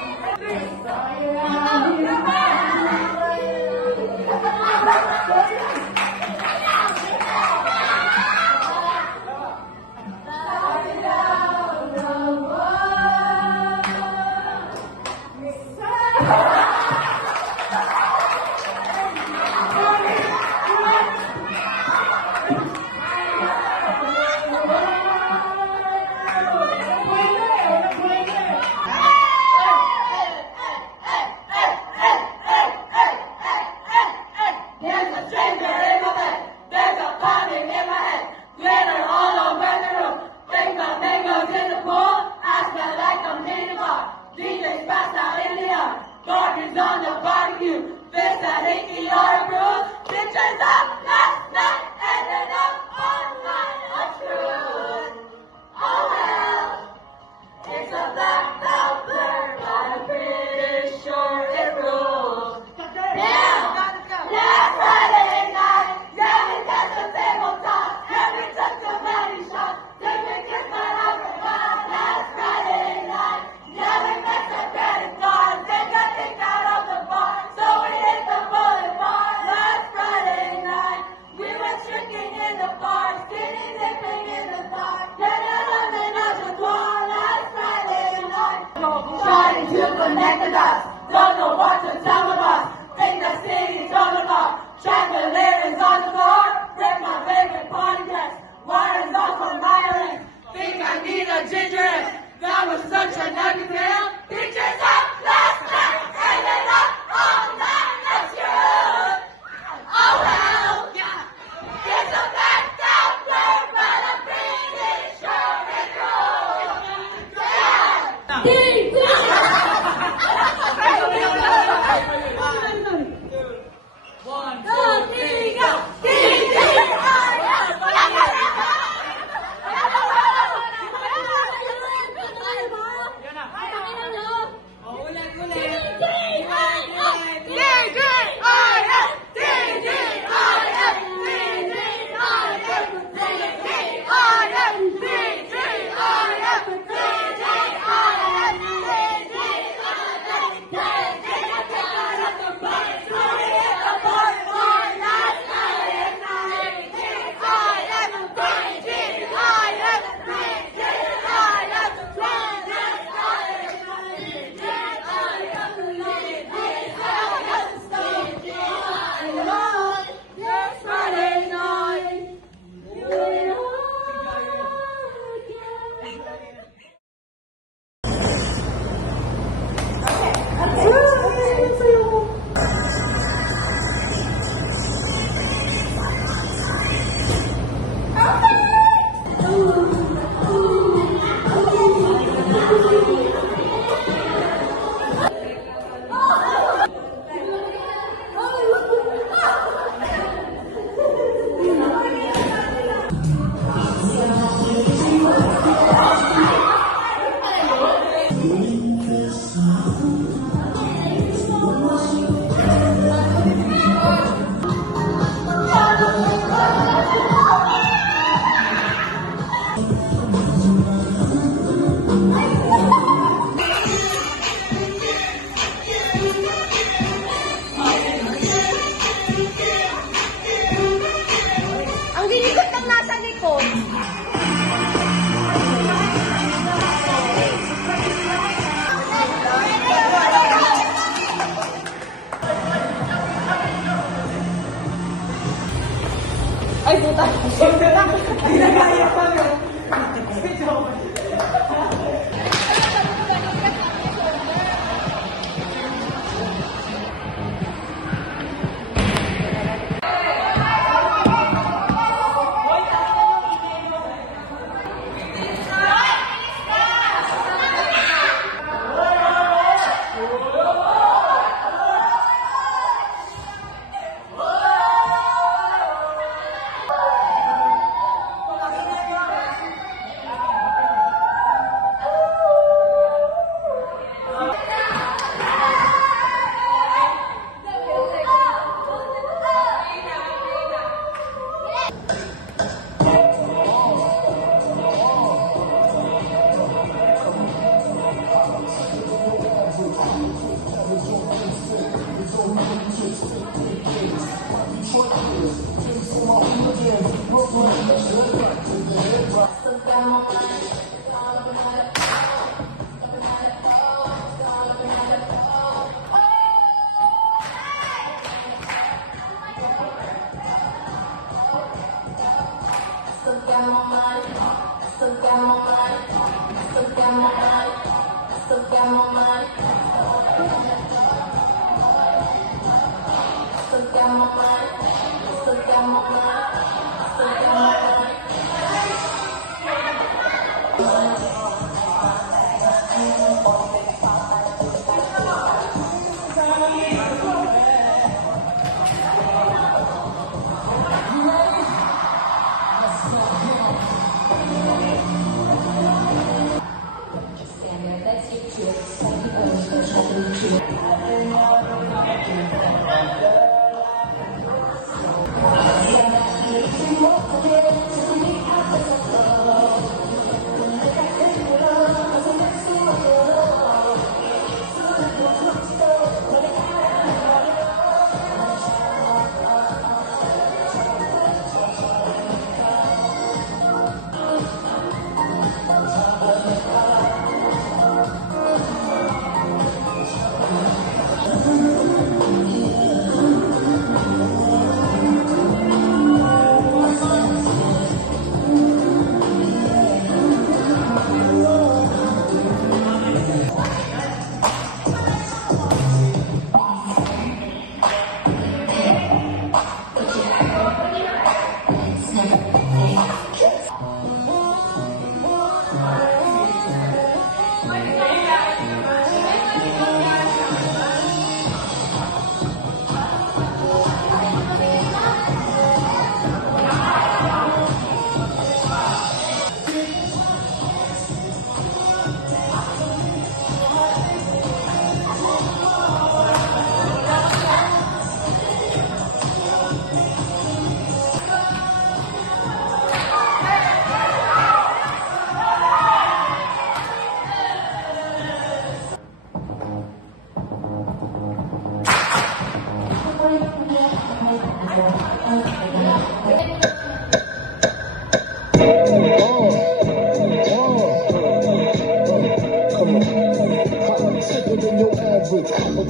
There's a stranger in my bed. There's a pounding in my head. Glitter all over the room. Think my mangoes in the pool. I smell like a minibar. DJ's passed out in the yard. Garden's on the barbecue. Face that hinky or a bruise. Pictures up last night. Ended up online. A truth. Oh well. It's a blacked out blur. But I'm pretty sure it rules. Yeah, Friday night, yeah, we got the table talk, and we took too many shots, then we kissed my husband last Friday night, yeah, we met the credit card, then got kicked out of the bar, so we hit the boulevard last Friday night, we went drinking in the bar, skinny dipping in the dark, then I love it as a bar last Friday night, trying to connect the dots, don't know what to tell about. Think the city's on the bar, chandeliers on the floor, break my favorite party dress, wires off on violin, think I need a ginger ale, that was such a nugget tale, pictures up last night, ended up all night, that's true, oh well, it's a backed out blur, but I'm pretty sure it's true, yeah.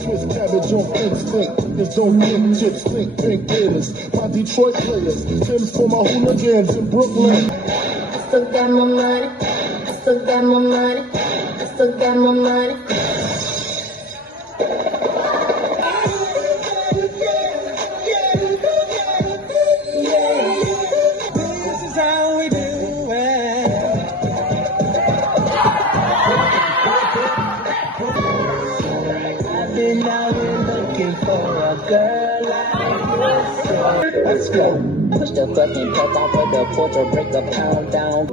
Twist cabbage on instinct. There's no pink chips, pink gators. My Detroit players, Tim's for my hooligans in Brooklyn. I still got my money. I still got my money. I still got my money. This is how we do it. I've been out here looking for a girl like this. Let's go. Push the button, cut off of the porch or break the pound down.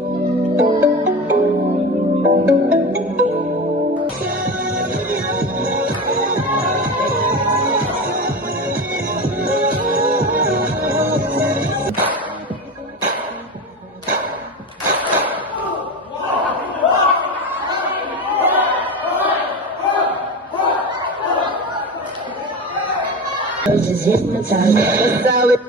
Just hypnotized. That's how it.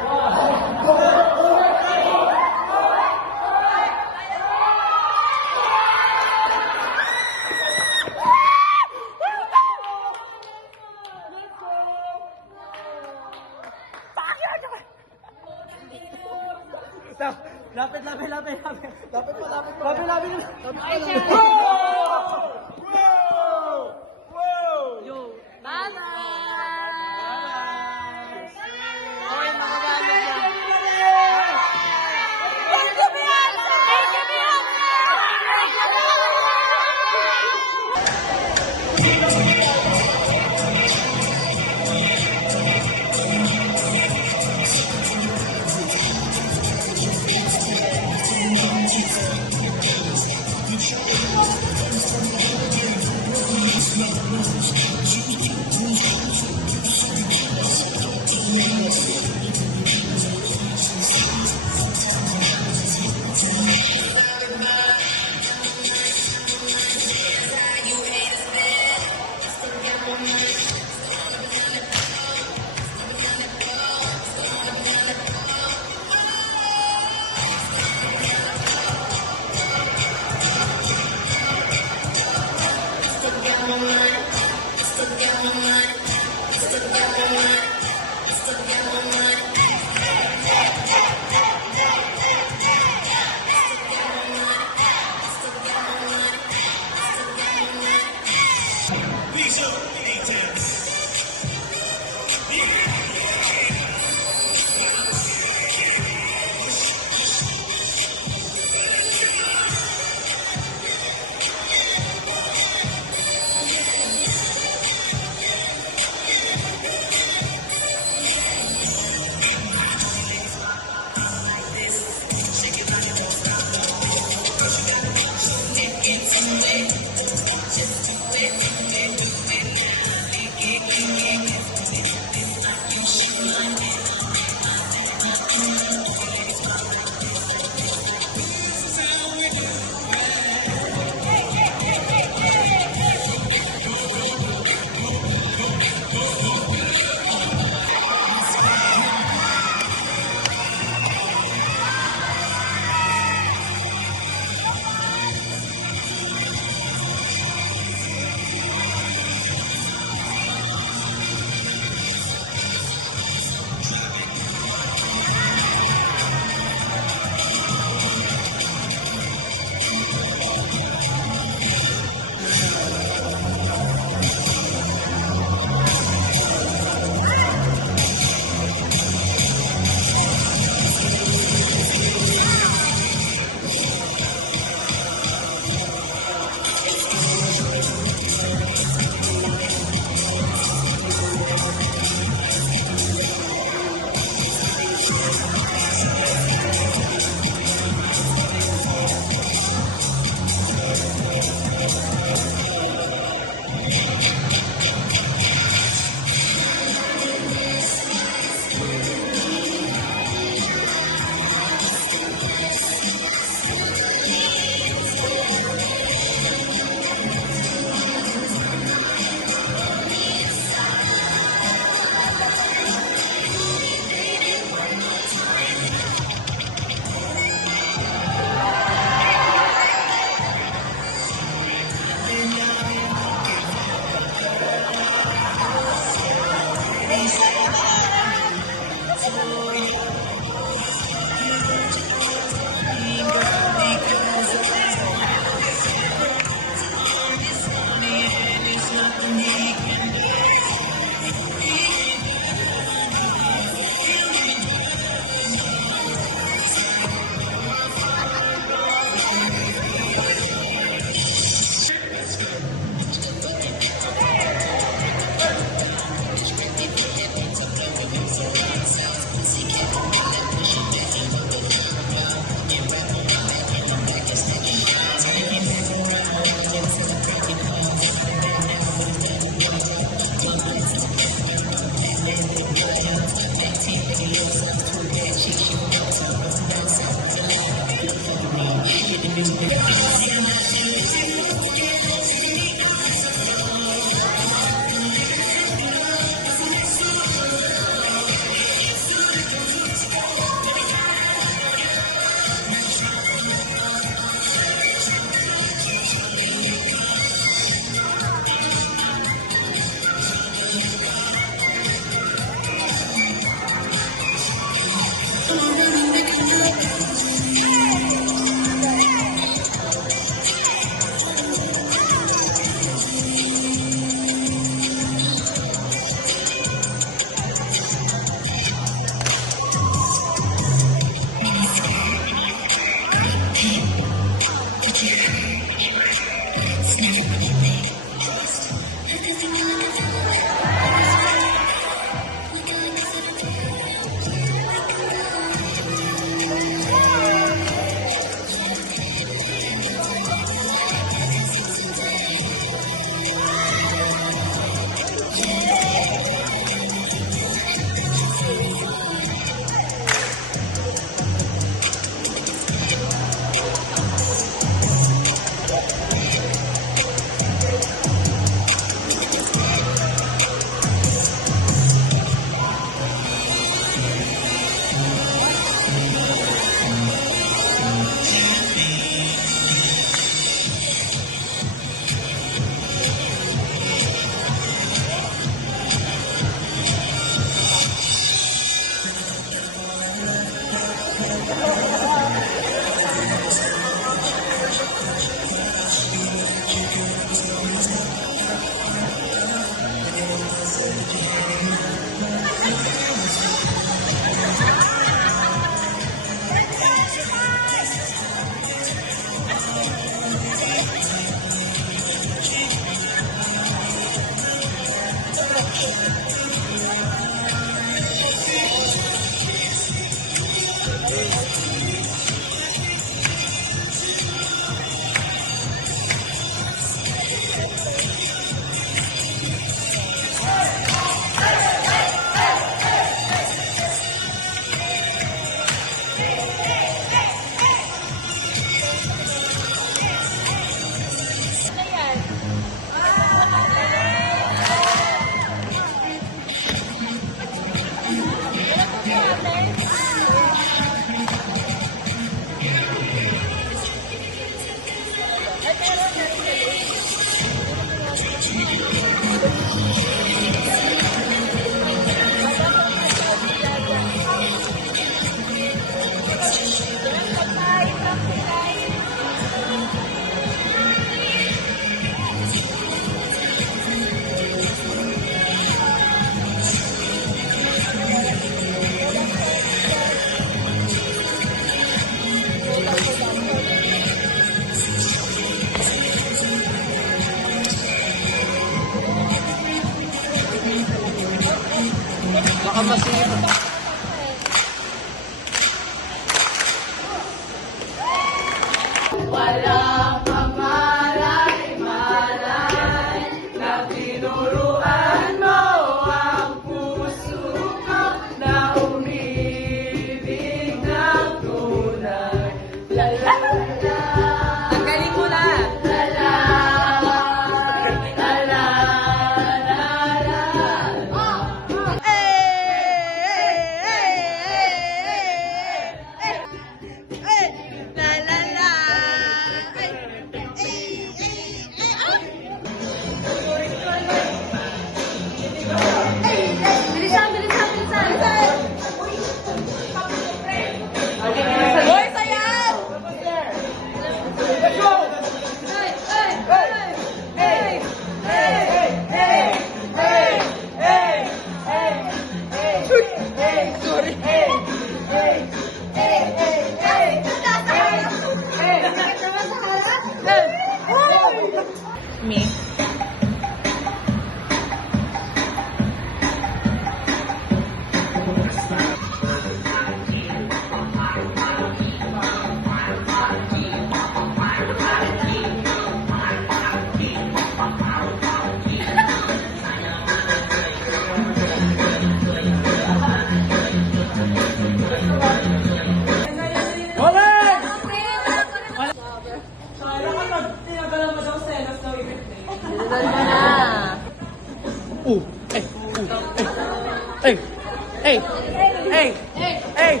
Hey!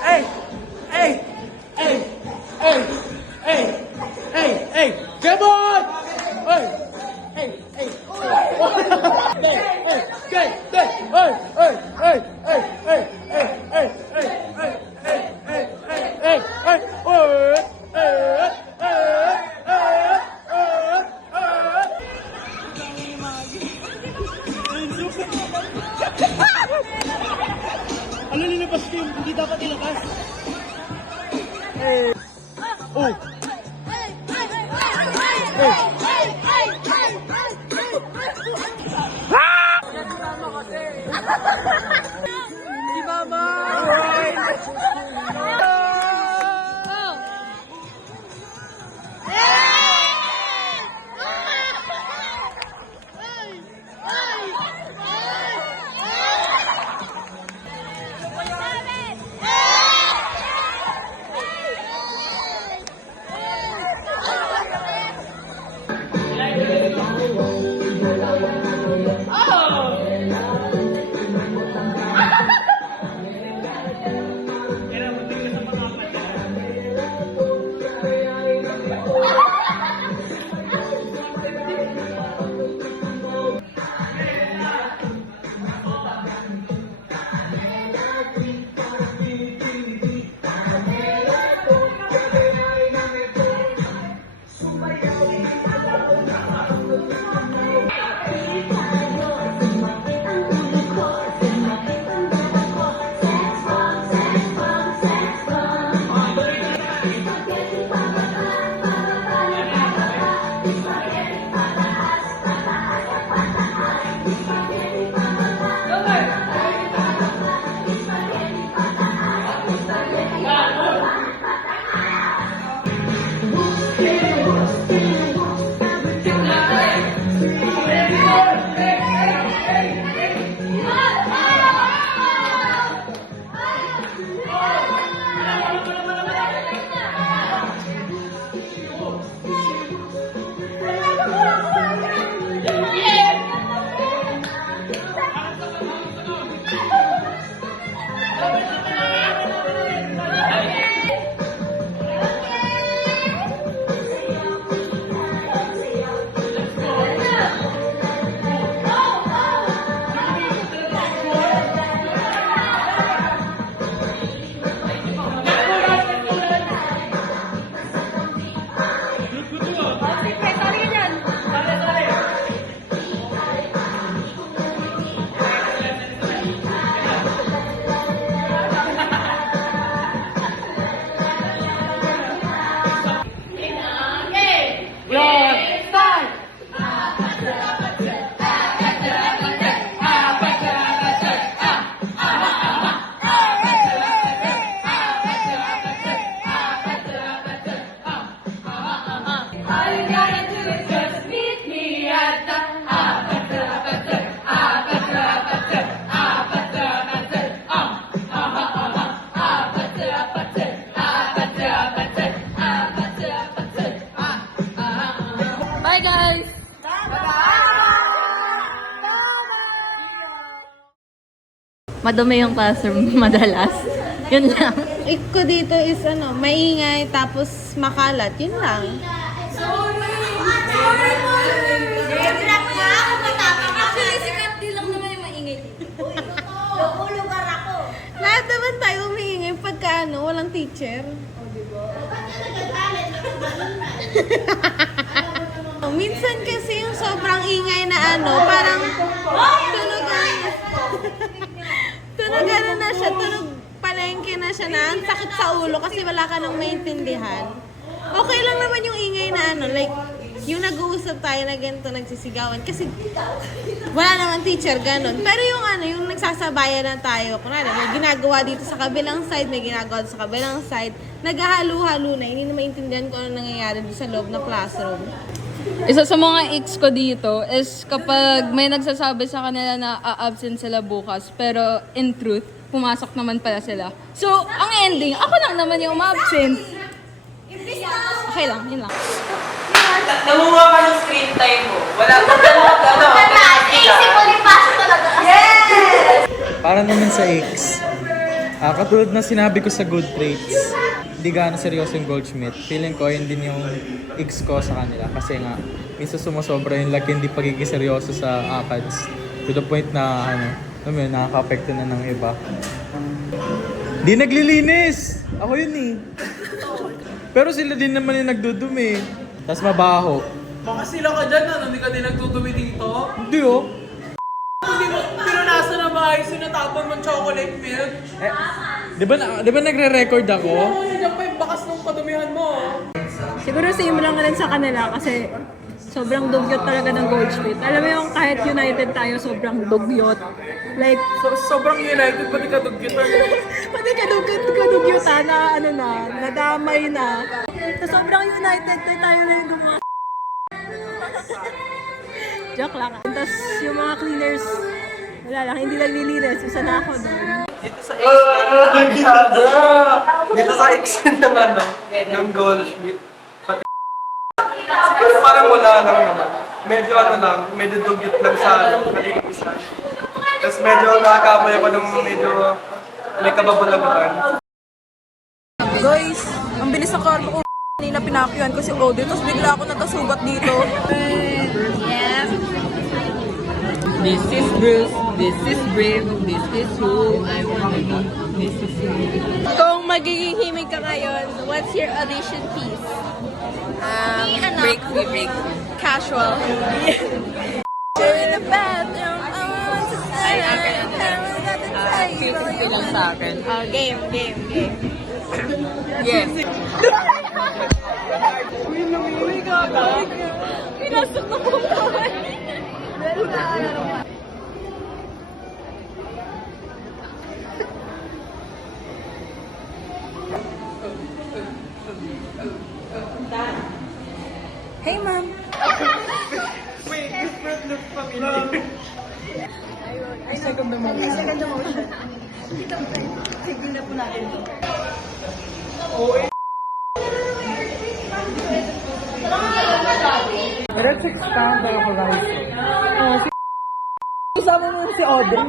Hey! Hey! Hey! Hey! Hey! Hey! Hey! Come on! Hey! Hey! Hey! Ano nilabas ko yung hindi dapat ilabas? Oh! Si Mama! Bye guys! Madumi yung classroom madalas. Yun lang. Ko dito is maingay tapos makalat. Yun lang. Actually, si Kat di lang naman yung maingay dito. Lugar ako. Lahat naman tayo umiingay pagka walang teacher. Minsan kasi yung sobrang ingay na parang tunog na siya, tunog palengke na siya na ang sakit sa ulo kasi wala ka nang maintindihan. Okay lang naman yung ingay na like yung nag-uusap tayo na ganito, nagsisigawan kasi wala naman teacher, ganun. Pero yung yung nagsasabayan na tayo, kunwari may ginagawa dito sa kabilang side, may ginagawa dito sa kabilang side, naghahalo-halo na, hindi na maintindihan kung ano nangyayari dito sa loob ng classroom. Isa sa mga icks ko dito is kapag may nagsasabi sa kanila na a-absent sila bukas, pero in truth, pumasok naman pala sila. So, ang ending, ako lang naman yung ma-absent. Okay lang, yun lang. Namuha ka ng screen time mo. Wala ka Isip ko ni Passion talaga. Yes! Para naman sa X, Katulad na sinabi ko sa good traits, hindi gaano seryoso yung Goldschmidt. Feeling ko, yun din yung ex ko sa kanila. Kasi nga, minsan sumasobra yung laki, hindi pagiging seryoso sa ACADS. To the point na, nakaka-apekto na ng iba. Di naglilinis! Ako yun eh. Pero sila din naman yung nagdudumi. Tapos mabaho. Baka sila ka dyan, hindi ka din nagtutumi dito? Hindi oh. Hindi mo pinunasan na ba ay sinatapon mong chocolate milk? Di ba nagre-record ako? Oo, yan pa yung bakas ng padumihan mo. Siguro same lang rin sa kanila kasi sobrang dugyot talaga ng Goldschmidt. Alam mo yung kahit United tayo, sobrang dugyot. Like, Sobrang United, pati ka dugyot. pati kadugyutan na nadamay na. Sa sobrang United, tayo na yung gumawa. Joke lang. Tapos yung mga cleaners, wala lang, hindi naglilinis. Isa na ako doon. Dito sa extent ng Goldschmidt. Siguro parang wala lang naman. Medyo dugyot lang sa kalinisan. Tapos medyo nakakabay ako ng medyo may kababalagaan. Guys, ang bilis ng karma ko. Kanina pinapyuhan ko si Ode, tapos bigla ako nagkasugat dito. Yes. This is Bruce, this is Brave, this is who I wanna be, this is who. Kung magiging himig ka ngayon, what's your audition piece? Break free. Casual. In the bathroom, I want to say Feel lang sa akin. Game. Yes. Uy, gaga. Pinasok na po kami. Hey, ma'am. Wait, this friend looks familiar. Second emotion. Sige na po natin ito. Let's expand our horizon. Kasama mo si Audrey.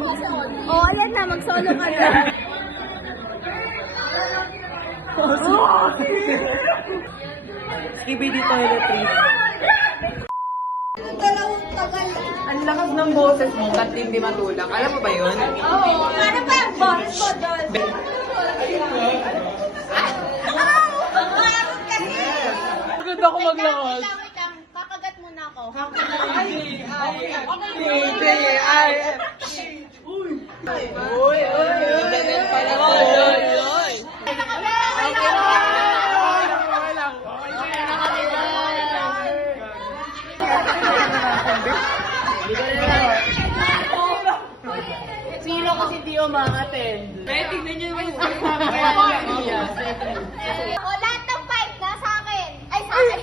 Ayan na, mag-solo ka na. CBD toiletries. Dalawang tagal. Ang lakas ng boses mo, kat hindi matulak. Alam mo ba yun? Oo. Ano ba yung boss ko doon? Maganda ako maglakad. Kakagat muna ako. Sino kasi di umang-attend? Tignan niyo yung O, lahat ng 5 na sa akin. Ay, sa akin.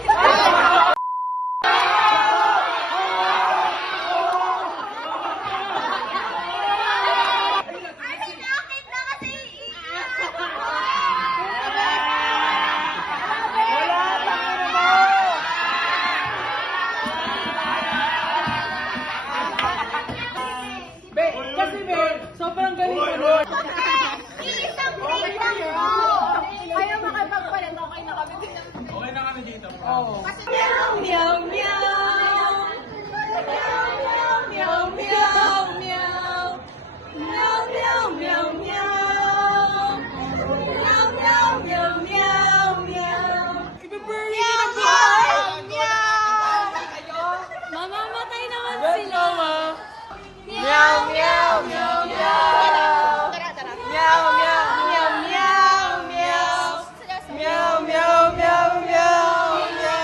Sobrang galing mo nun. Isang grade lang po. Ayaw makapagpalit. Okay na kami dito. Okay na kami dito. Kasi meow, meow, meow. Meow, meow, meow, meow. Meow, meow, meow, meow. Meow, meow, meow, meow, meow. Meow, meow, meow. Mamamatay naman sila. Meow, meow, meow, meow. Meow, meow, meow, meow, meow. Meow, meow, meow, meow, meow.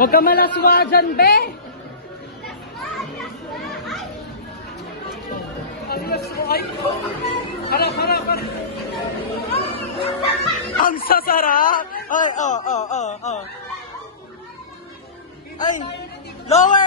Huwag ka malaswa dyan, be! Harap! Ang sasarap! Ay, Ay! Lower!